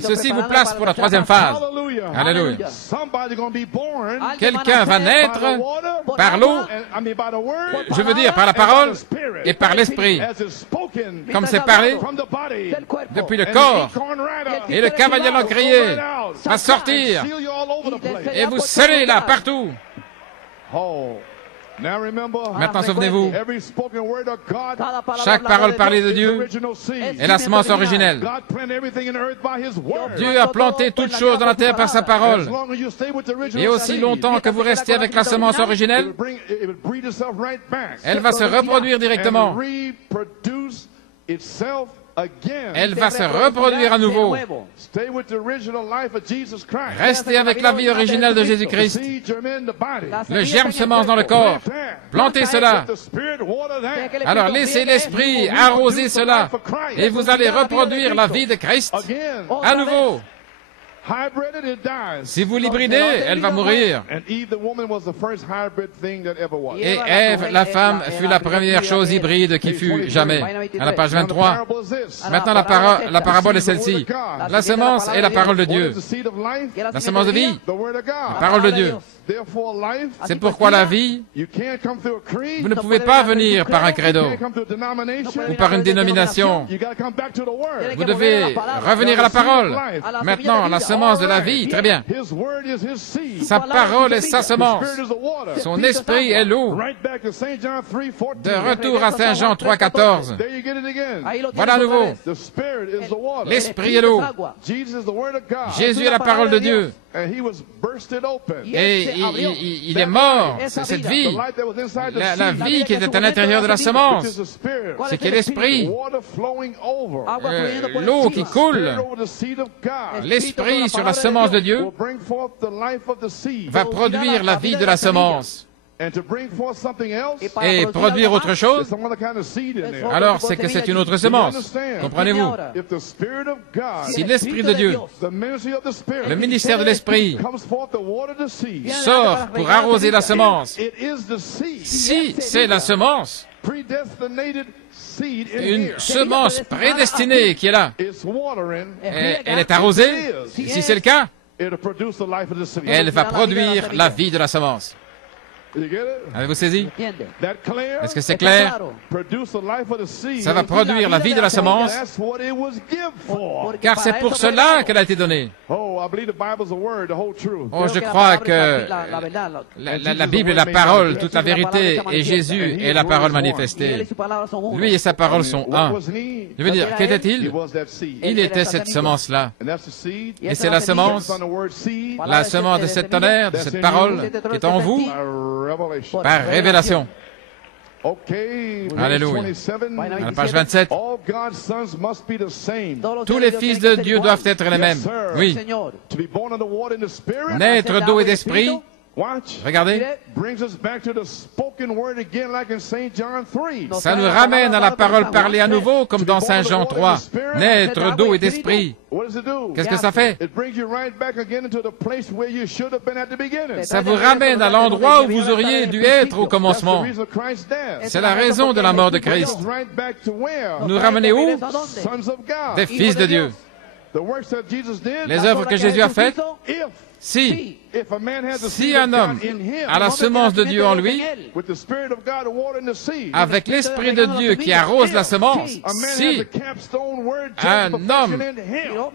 ceci vous place pour la troisième phase. Alléluia. Quelqu'un va naître par l'eau, je veux dire par la parole et par l'esprit. Comme c'est parlé depuis le corps. Et le cavalier l'encrier va sortir et vous scellez là partout. Maintenant, souvenez-vous, chaque parole parlée de Dieu est la semence originelle. Dieu a planté toutes choses dans la terre par sa parole. Et aussi longtemps que vous restez avec la semence originelle, elle va se reproduire directement. Elle va se reproduire à nouveau. Restez avec la vie originelle de Jésus-Christ. Le germe semence dans le corps. Plantez cela. Alors laissez l'Esprit arroser cela. Et vous allez reproduire la vie de Christ à nouveau. Si vous l'hybridez, elle va mourir. Et Ève, la femme, fut la première chose hybride qui fut jamais. À la page 23. Maintenant, la parabole est celle-ci. La semence est la parole de Dieu. La semence de vie, la parole de Dieu. C'est pourquoi la vie, vous ne pouvez pas venir par un credo ou par une dénomination. Vous devez revenir à la parole. Maintenant, la semence de la vie, très bien. Sa parole est sa semence. Son esprit est l'eau. De retour à Saint Jean 3,14. Voilà à nouveau. L'esprit est l'eau. Jésus est la parole de Dieu. Et il est mort, cette vie. La vie qui était à l'intérieur de la semence, c'est qu'il y a l'esprit, l'eau qui coule. L'esprit sur la semence de Dieu va produire la vie de la semence. Et produire autre chose, alors c'est que c'est une autre semence. Comprenez-vous? Si l'Esprit de Dieu, le ministère de l'Esprit, sort pour arroser la semence, si c'est la semence, une semence prédestinée qui est là, elle est arrosée, si c'est le cas, elle va produire la vie de la semence. Avez-vous saisi? Est-ce que c'est clair? Ça va produire la vie de la semence, car c'est pour cela qu'elle a été donnée. Oh, je crois que la Bible est la parole, toute la vérité, et Jésus est la parole manifestée. Lui et sa parole sont un. Je veux dire, qu'était-il? Il était cette semence-là. Et c'est la semence de cette tonnerre, de cette parole qui est en vous, par révélation. Alléluia. À la page 27. Tous les fils de Dieu doivent être les mêmes. Oui. Naître d'eau et d'esprit. Regardez. Ça nous ramène à la parole parlée à nouveau, comme dans Saint Jean 3. Naître d'eau et d'esprit. Qu'est-ce que ça fait? Ça vous ramène à l'endroit où vous auriez dû être au commencement. C'est la raison de la mort de Christ. Nous ramener où? Des fils de Dieu. Les œuvres que Jésus a faites, si un homme a la semence de Dieu en lui, avec l'Esprit de Dieu qui arrose la semence, si un homme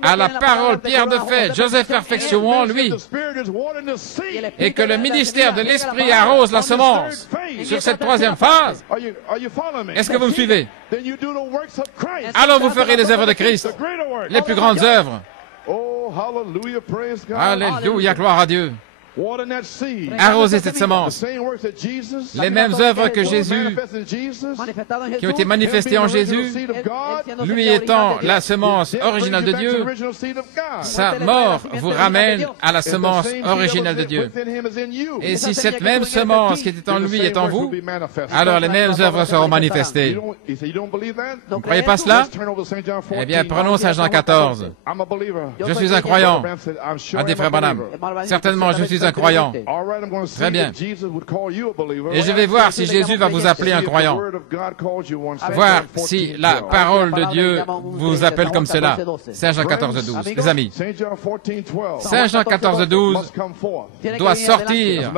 a la parole pierre de fait, Joseph Perfection en lui, et que le ministère de l'Esprit arrose la semence sur cette troisième phase, est-ce que vous me suivez? Alors vous ferez les œuvres de Christ, les plus grandes œuvres. Alléluia, gloire à Dieu. arroser cette semence. Les mêmes œuvres que Jésus, qui ont été manifestées en Jésus, lui étant la semence originale de Dieu, sa mort vous ramène à la semence originale de Dieu. Et si cette même semence qui était en lui est en vous, alors les mêmes œuvres seront manifestées. Vous ne croyez pas cela? Eh bien, prenons Saint Jean 14. Je suis un croyant, a dit Frère Branham. Certainement, je suis un croyant. Très bien. Et je vais voir si Jésus va vous appeler un croyant. Voir si la parole de Dieu vous appelle comme cela. Saint Jean 14, 12. Les amis, Saint Jean 14, 12 doit sortir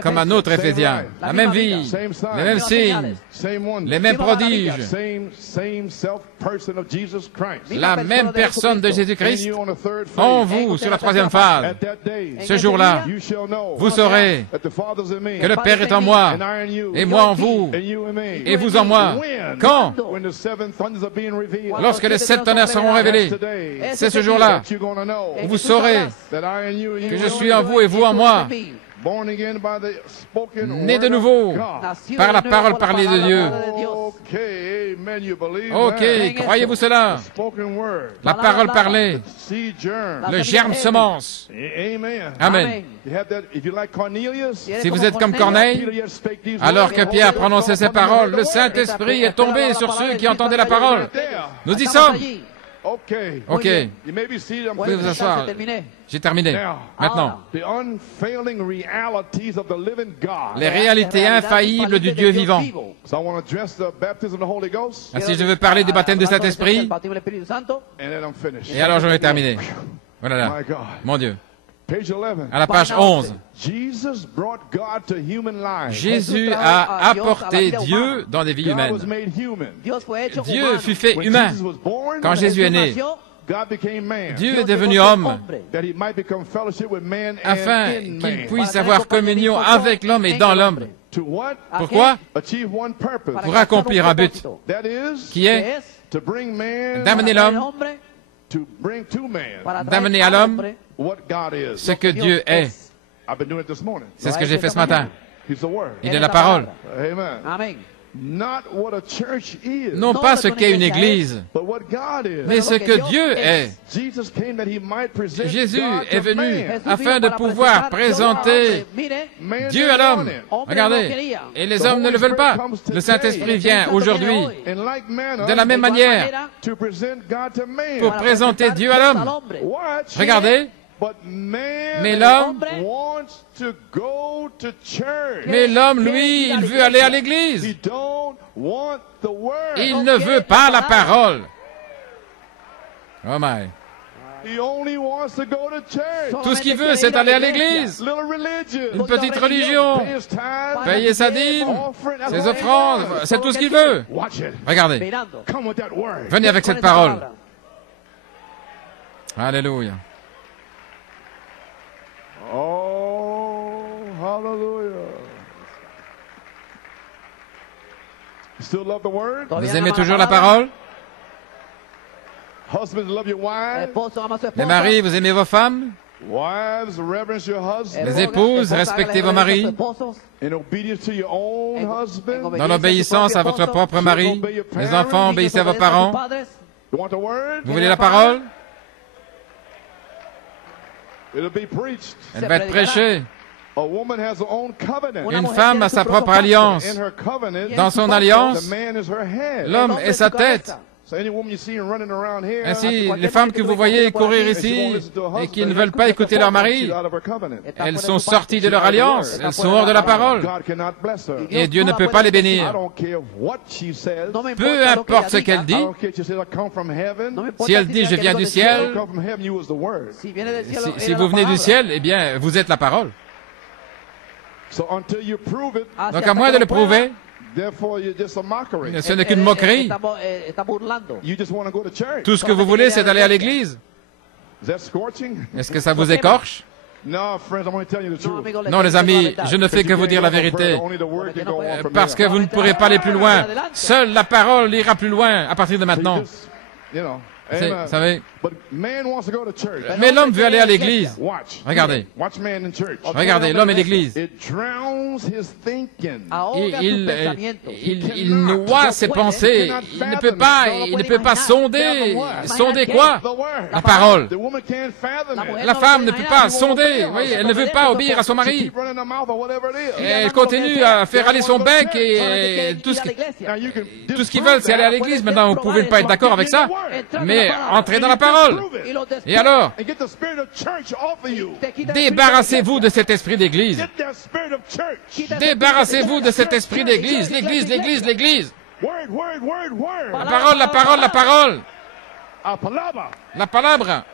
comme un autre Éphésien. La même vie, les mêmes signes, les mêmes prodiges, la même personne de Jésus-Christ en vous sur la troisième phase. Ce jour-là, vous saurez que le Père est en moi, et moi en vous, et vous en moi. Quand? Lorsque les 7 tonnerres seront révélés. C'est ce jour-là où vous saurez que je suis en vous et vous en moi. Né de nouveau par la parole parlée de Dieu. Ok, croyez-vous cela? La parole parlée, le germe semence. Amen. Si vous êtes comme Corneille, alors que Pierre prononçait ces paroles, le Saint-Esprit est tombé sur ceux qui entendaient la parole. Nous y sommes. Ok. Vous pouvez vous asseoir. J'ai terminé. Maintenant, les réalités infaillibles du Dieu vivant. Ainsi, je veux parler du baptême du Saint-Esprit. Et alors, j'en ai terminé. Voilà là. Mon Dieu. À la page 11. Jésus a apporté Dieu dans des vies humaines. Dieu fut fait humain quand Jésus est né. Dieu est devenu homme afin qu'il puisse avoir communion avec l'homme et dans l'homme. Pourquoi? Pour accomplir un but qui est d'amener l'homme, d'amener à l'homme ce que Dieu est. C'est ce que j'ai fait ce matin. Il est la parole. Non pas ce qu'est une église, mais ce que Dieu est. Jésus est venu afin de pouvoir présenter Dieu à l'homme. Regardez, et les hommes ne le veulent pas. Le Saint-Esprit vient aujourd'hui de la même manière pour présenter Dieu à l'homme. Regardez. Mais l'homme, lui, il veut aller à l'église. Il ne veut pas la parole. Oh my. Tout ce qu'il veut, c'est aller à l'église. Une petite religion. Payer sa dîme, ses offrandes, c'est tout ce qu'il veut. Regardez. Venez avec cette parole. Alléluia. Oh, hallelujah. You still love the word? Vous aimez toujours la parole? Husbands, love your wives. Les maris, vous aimez vos femmes? Wives, reverence your husband. Les épouses, respectez vos maris. In obedience to your own husband. Dans l'obéissance à votre propre mari. Les enfants, obéissez à vos parents. You want the word? Vous voulez la parole? It'll be preached. Elle va être prêchée. A woman has her own covenant. Une femme a sa propre alliance. In her covenant, dans son alliance, the man is her head. L'homme est sa tête. So any woman you see running around here, ainsi, les femmes que vous voyez courir ici et qui ne veulent pas écouter leur mari, elles sont sorties de leur alliance, elles sont hors de la parole. Et Dieu ne peut pas les bénir. Peu importe ce qu'elle dit, si elle dit « je viens du ciel », si vous venez du ciel, eh bien, vous êtes la parole. Donc à moins de le prouver, ce n'est qu'une moquerie. Tout ce que vous voulez, c'est aller à l'église. Est-ce que ça vous écorche? Non, les amis, je ne fais que vous dire la vérité. Parce que vous ne pourrez pas aller plus loin. Seule la parole ira plus loin à partir de maintenant. Vous savez, mais l'homme veut aller à l'église. Regardez. Regardez, l'homme et l'église. Il noie ses pensées. Il ne peut pas sonder. Sonder quoi? La parole. La femme ne peut pas sonder. Oui, elle ne veut pas obéir à son mari. Elle continue à faire aller son bec et tout ce qu'ils veulent, c'est aller à l'église. Maintenant, vous ne pouvez pas être d'accord avec ça, mais entrez dans la parole. Et alors, débarrassez-vous de cet esprit d'église. Débarrassez-vous de cet esprit d'église. L'église, l'église, l'église. La parole, la parole, la parole. La palabra.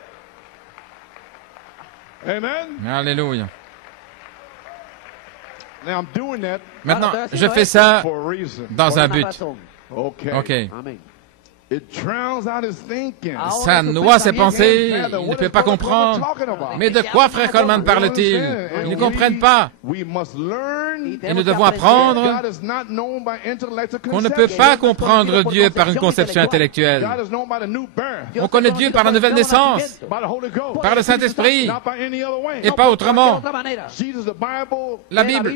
Alléluia. Maintenant, je fais ça dans un but. OK. Ça noie ses pensées, il ne peut pas comprendre. Mais de quoi Frère Coleman parle-t-il? Ils ne comprennent pas. Et nous devons apprendre qu'on ne peut pas comprendre Dieu par une conception intellectuelle. On connaît Dieu par la nouvelle naissance, par le Saint-Esprit, et pas autrement. La Bible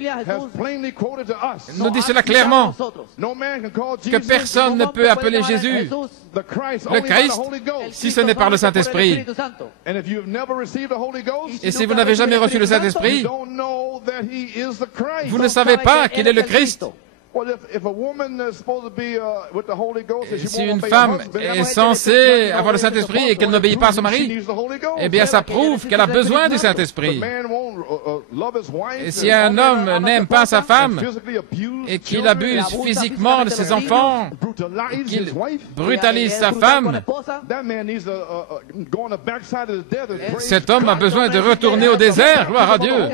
nous dit cela clairement, que personne ne peut appeler Jésus le Christ si ce n'est par le Saint-Esprit. Et si vous n'avez jamais reçu le Saint-Esprit, vous ne savez pas qu'il est le Christ. Si une femme est censée avoir le Saint-Esprit et qu'elle n'obéit pas à son mari, eh bien ça prouve qu'elle a besoin du Saint-Esprit. Et si un homme n'aime pas sa femme et qu'il abuse physiquement de ses enfants, qu'il brutalise sa femme, cet homme a besoin de retourner au désert, gloire à Dieu,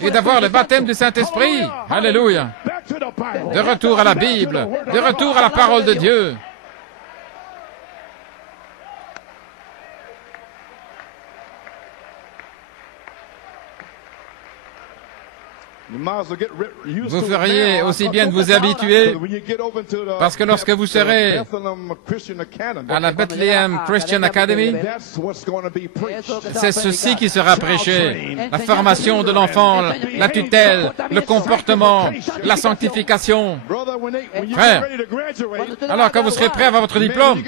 et d'avoir le baptême du Saint-Esprit. Alléluia. De retour à la Bible, de retour à la parole de Dieu. Vous feriez aussi bien de vous habituer, parce que lorsque vous serez à la Bethlehem Christian Academy, c'est ceci qui sera prêché. La formation de l'enfant, la tutelle, le comportement, la sanctification. Frère, alors quand vous serez prêt à avoir votre diplôme,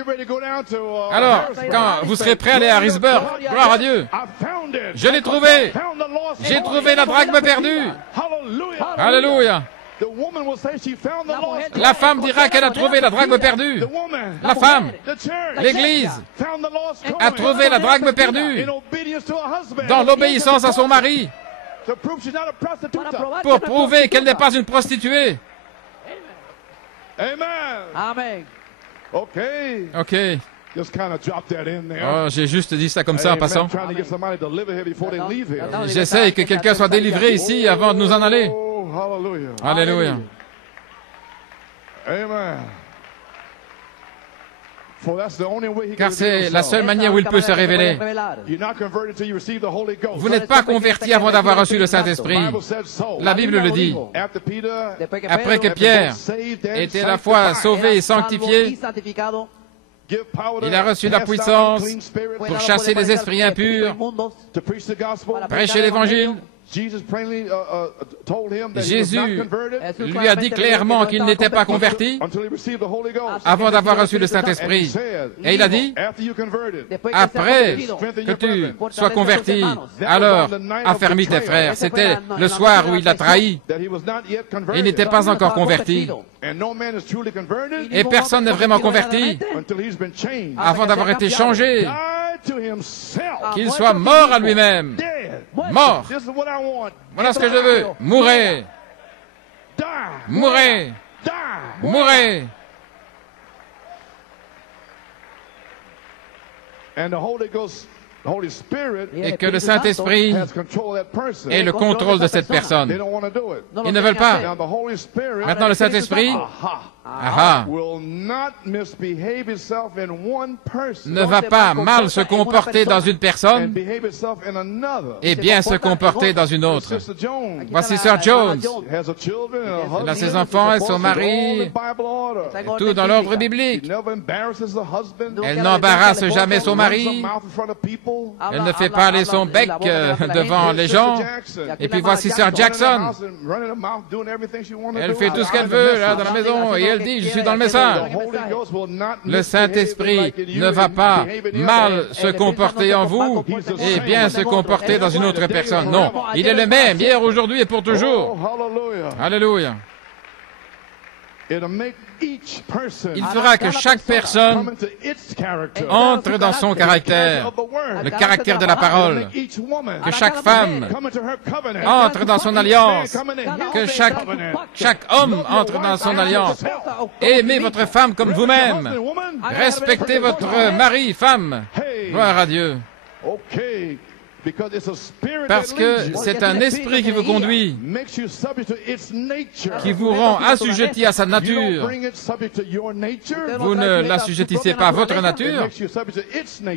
alors quand vous serez prêt à aller à Harrisburg, gloire à Dieu, je l'ai trouvé. J'ai trouvé la drachme perdue. Alléluia. La femme dira qu'elle a trouvé la drachme perdue. La femme, l'Église, a trouvé la drachme perdue dans l'obéissance à son mari pour prouver qu'elle n'est pas une prostituée. Amen. OK. Oh, j'ai juste dit ça comme ça en passant. J'essaye que quelqu'un soit délivré ici avant de nous en aller. Alléluia. Car c'est la seule manière où il peut se révéler. Vous n'êtes pas converti avant d'avoir reçu le Saint-Esprit. La Bible le dit. Après que Pierre était à la fois sauvé et sanctifié, il a reçu la puissance pour chasser les esprits impurs, prêcher l'Évangile. Jésus lui a dit clairement qu'il n'était pas converti avant d'avoir reçu le Saint-Esprit. Et il a dit, après que tu sois converti, alors affermis tes frères. C'était le soir où il l'a trahi. Il n'était pas encore converti. Et personne n'est vraiment converti avant d'avoir été changé, qu'il soit mort à lui-même. Mort. Voilà ce que je veux. Mourez. Mourez. Mourez. Et que le Saint-Esprit ait le contrôle de cette personne. Ils ne veulent pas. Maintenant, le Saint-Esprit ne va pas mal se comporter dans une personne et bien se comporter dans une autre. Voici Sir Jones. Elle a ses enfants et son mari, et tout dans l'ordre biblique. Elle n'embarrasse jamais son mari. Elle ne fait pas aller son bec devant les gens. Et puis voici Sir Jackson. Elle fait tout ce qu'elle veut là dans la maison et elle dit, je suis dans le message. Le Saint-Esprit ne va pas mal se comporter en vous et bien se comporter dans une autre personne. Non, il est le même, hier, aujourd'hui et pour toujours. Alléluia. Il fera que chaque personne entre dans son caractère, le caractère de la parole, que chaque femme entre dans son alliance, que chaque homme entre dans son alliance. Aimez votre femme comme vous-même. Respectez votre mari, femme. Gloire à Dieu. Parce que c'est un esprit qui vous conduit, qui vous rend assujetti à sa nature. Vous ne l'assujettissez pas à votre nature,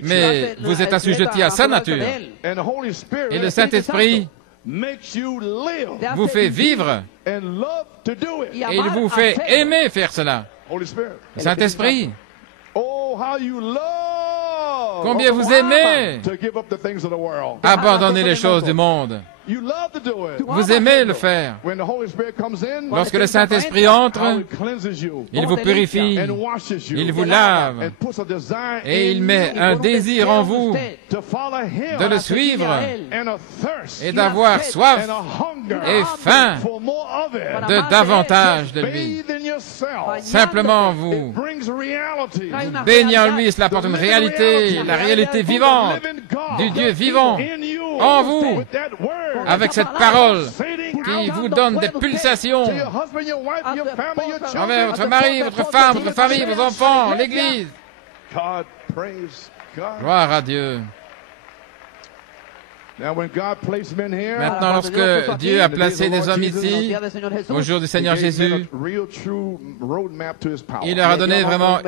mais vous êtes assujetti à sa nature. Et le Saint-Esprit vous fait vivre et il vous fait aimer faire cela. Le Saint-Esprit, combien vous aimez abandonner les choses du monde. Vous aimez le faire. Lorsque le Saint-Esprit entre, il vous purifie, il vous lave, et il met un désir en vous de le suivre et d'avoir soif et faim de davantage de lui. Simplement, vous baignez en lui, cela apporte une réalité, la réalité vivante du Dieu vivant en vous, avec cette parole qui vous donne des pulsations envers votre mari, votre femme, votre famille, vos enfants, l'Église. Gloire à Dieu. Maintenant, lorsque Dieu a placé des hommes ici, au jour du Seigneur Jésus, il leur a donné vraiment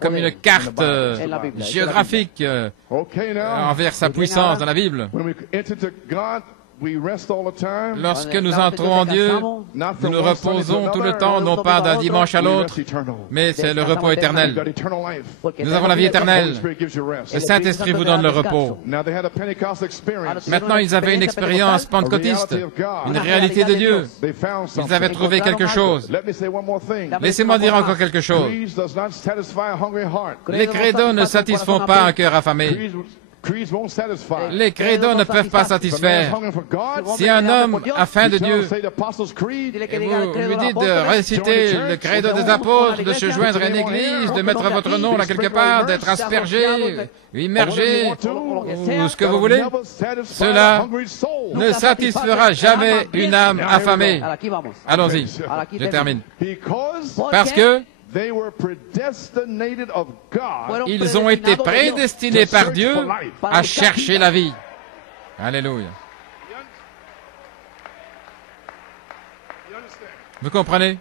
comme une carte géographique envers sa puissance dans la Bible. Lorsque nous entrons en Dieu, nous nous reposons tout le temps, non pas d'un dimanche à l'autre, mais c'est le repos éternel. Nous avons la vie éternelle. Le Saint-Esprit vous donne le repos. Maintenant, ils avaient une expérience pentecôtiste, une réalité de Dieu. Ils avaient trouvé quelque chose. Laissez-moi dire encore quelque chose. Les credos ne satisfont pas un cœur affamé. Les credos ne peuvent pas satisfaire. Si un homme a faim de Dieu, et vous lui dites de réciter le credo des apôtres, de se joindre à une église, de mettre votre nom là quelque part, d'être aspergé, immergé, ou ce que vous voulez, cela ne satisfera jamais une âme affamée. Allons-y, je termine. Parce que ils ont été prédestinés par Dieu à chercher la vie. Alléluia. Vous comprenez?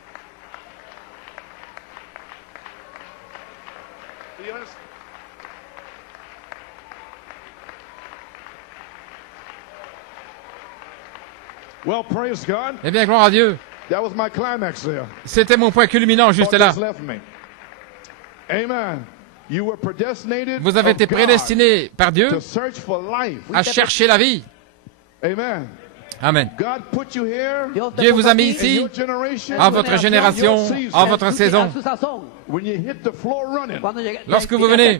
Eh bien, gloire à Dieu. C'était mon point culminant juste là. Vous avez été prédestinés par Dieu à chercher la vie. Amen. Dieu vous a mis ici, en votre génération, en votre saison. Lorsque vous venez,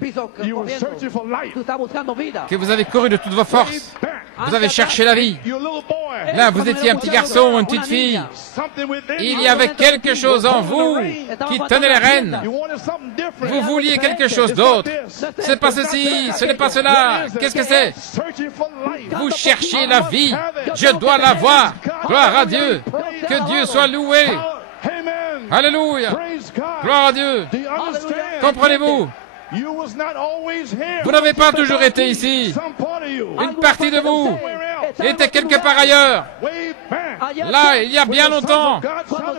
que vous avez couru de toutes vos forces, vous avez cherché la vie. Là, vous étiez un petit garçon, une petite fille. Il y avait quelque chose en vous qui tenait les rênes. Vous vouliez quelque chose d'autre. C'est pas ceci, ce n'est pas cela. Qu'est-ce que c'est? Vous cherchiez la vie. Je dois la voir. Gloire à Dieu. Que Dieu soit loué. Alléluia. Gloire à Dieu. Comprenez-vous? Vous n'avez pas toujours été ici. Une partie de vous était quelque part ailleurs. Là, il y a bien longtemps,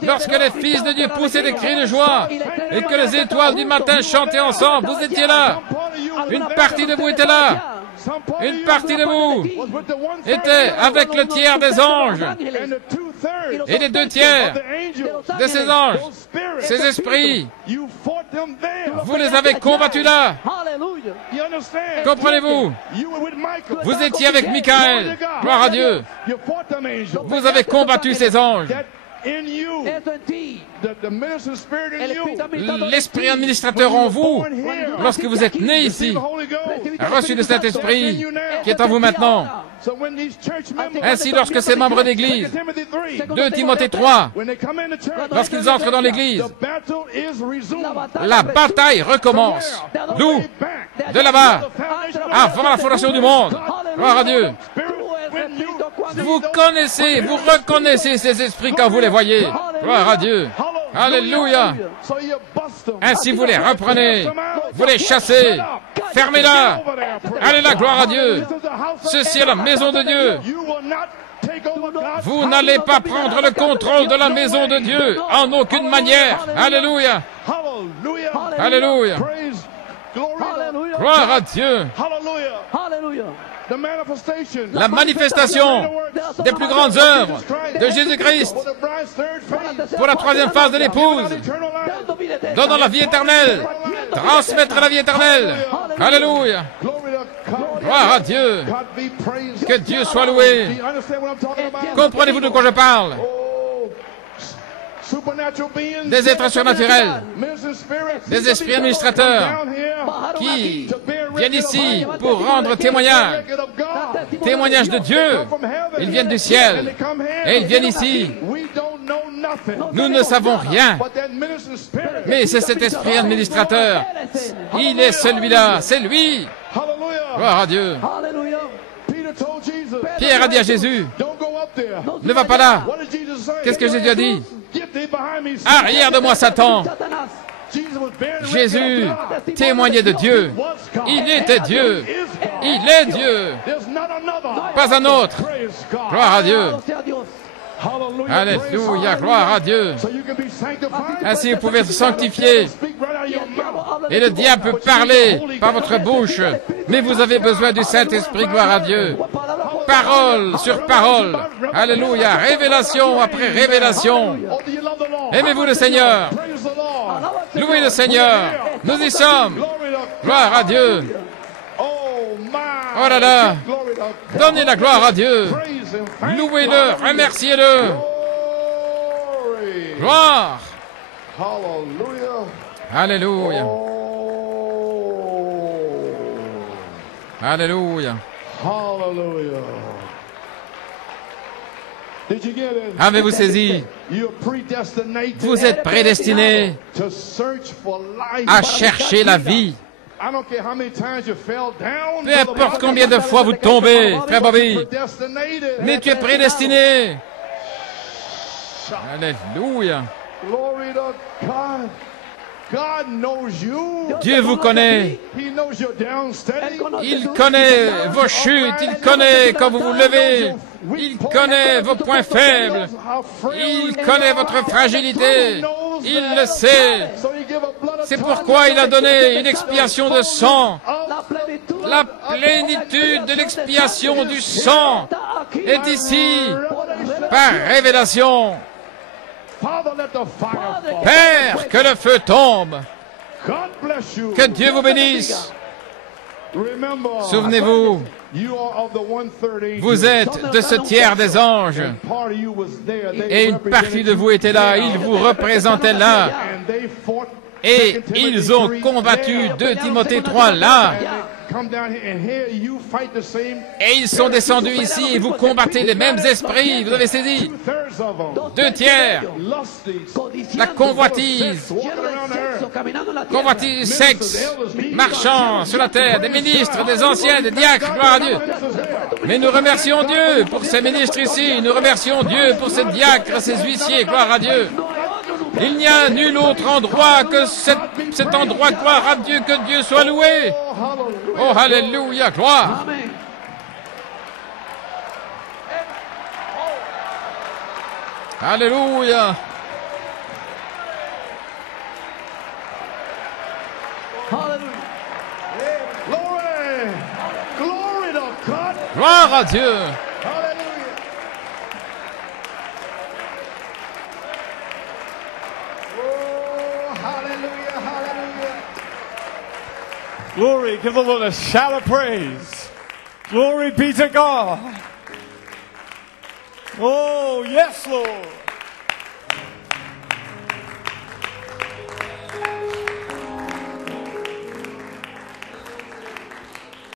lorsque les fils de Dieu poussaient des cris de joie et que les étoiles du matin chantaient ensemble, vous étiez là. Une partie de vous était là. Une partie de vous était avec le tiers des anges et les 2 tiers de ces anges, ces esprits. Vous les avez combattus là. Comprenez-vous? Vous étiez avec Michael. Gloire à Dieu. Vous avez combattu ces anges. L'esprit administrateur en vous, lorsque vous êtes né ici, a reçu le Saint-Esprit qui est en vous maintenant. Ainsi, lorsque ces membres d'église, 2 Timothée 3, lorsqu'ils entrent dans l'église, la bataille recommence. D'où? De là-bas, avant la fondation du monde. Gloire à Dieu. Vous connaissez, vous reconnaissez ces esprits quand vous les voyez. Gloire à Dieu. Alléluia. Ainsi vous les reprenez, vous les chassez, fermez-la. Allez là, gloire à Dieu. Ceci est la maison de Dieu. Vous n'allez pas prendre le contrôle de la maison de Dieu en aucune manière. Alléluia. Alléluia. Gloire à Dieu. La manifestation des plus grandes œuvres de Jésus-Christ pour la 3e phase de l'épouse, donnant la vie éternelle, transmettre la vie éternelle. Alléluia. Gloire à Dieu. Que Dieu soit loué. Comprenez-vous de quoi je parle? Des êtres surnaturels, des esprits administrateurs qui viennent ici pour rendre témoignage de Dieu. Ils viennent du ciel et ils viennent ici. Nous ne savons rien, mais c'est cet esprit administrateur. Il est celui-là, c'est lui. Gloire à Dieu. Pierre a dit à Jésus, ne va pas là. Qu'est-ce que Jésus a dit? Arrière de moi, Satan. Jésus témoignait de Dieu. Il était Dieu. Il est Dieu. Pas un autre. Gloire à Dieu. Alléluia, gloire à Dieu. Ainsi, vous pouvez être sanctifié. Et le diable peut parler par votre bouche. Mais vous avez besoin du Saint-Esprit, gloire à Dieu. Parole sur parole. Alléluia. Révélation après révélation. Aimez-vous le Seigneur. Louez le Seigneur. Nous y sommes. Gloire à Dieu. Oh là là. Donnez la gloire à Dieu. Louez-le. Remerciez-le. Gloire. Alléluia. Alléluia. Avez-vous saisi? Vous êtes prédestinés à chercher la vie. Peu importe combien de fois vous tombez, frère Bobby, mais tu es prédestiné. Alléluia. Dieu vous connaît. Il connaît vos chutes. Il connaît quand vous vous levez. Il connaît vos points faibles. Il connaît votre fragilité. Il le sait. C'est pourquoi il a donné une expiation de sang. La plénitude de l'expiation du sang est ici par révélation. Père, que le feu tombe. Que Dieu vous bénisse. Souvenez-vous, vous êtes de ce tiers des anges. Et une partie de vous était là. Ils vous représentaient là. Et ils ont combattu 2 Timothée 3 là. Et ils sont descendus ici et vous combattez les mêmes esprits. Vous avez saisi? 2 tiers. La convoitise. Convoitise sexe. Marchant sur la terre. Des ministres, des anciens, des diacres. Gloire à Dieu. Mais nous remercions Dieu pour ces ministres ici. Nous remercions Dieu pour ces diacres, ces huissiers. Gloire à Dieu. Il n'y a nul autre endroit que cet endroit. Gloire à Dieu. Que Dieu soit loué. Oh, alléluia, gloire. Alléluia. Hallelujah. Glory. Glory to God. Gloire à Dieu. Hallelujah. Oh, hallelujah, hallelujah. Glory, give the Lord a shout of praise. Glory be to God. Oh, yes, Lord.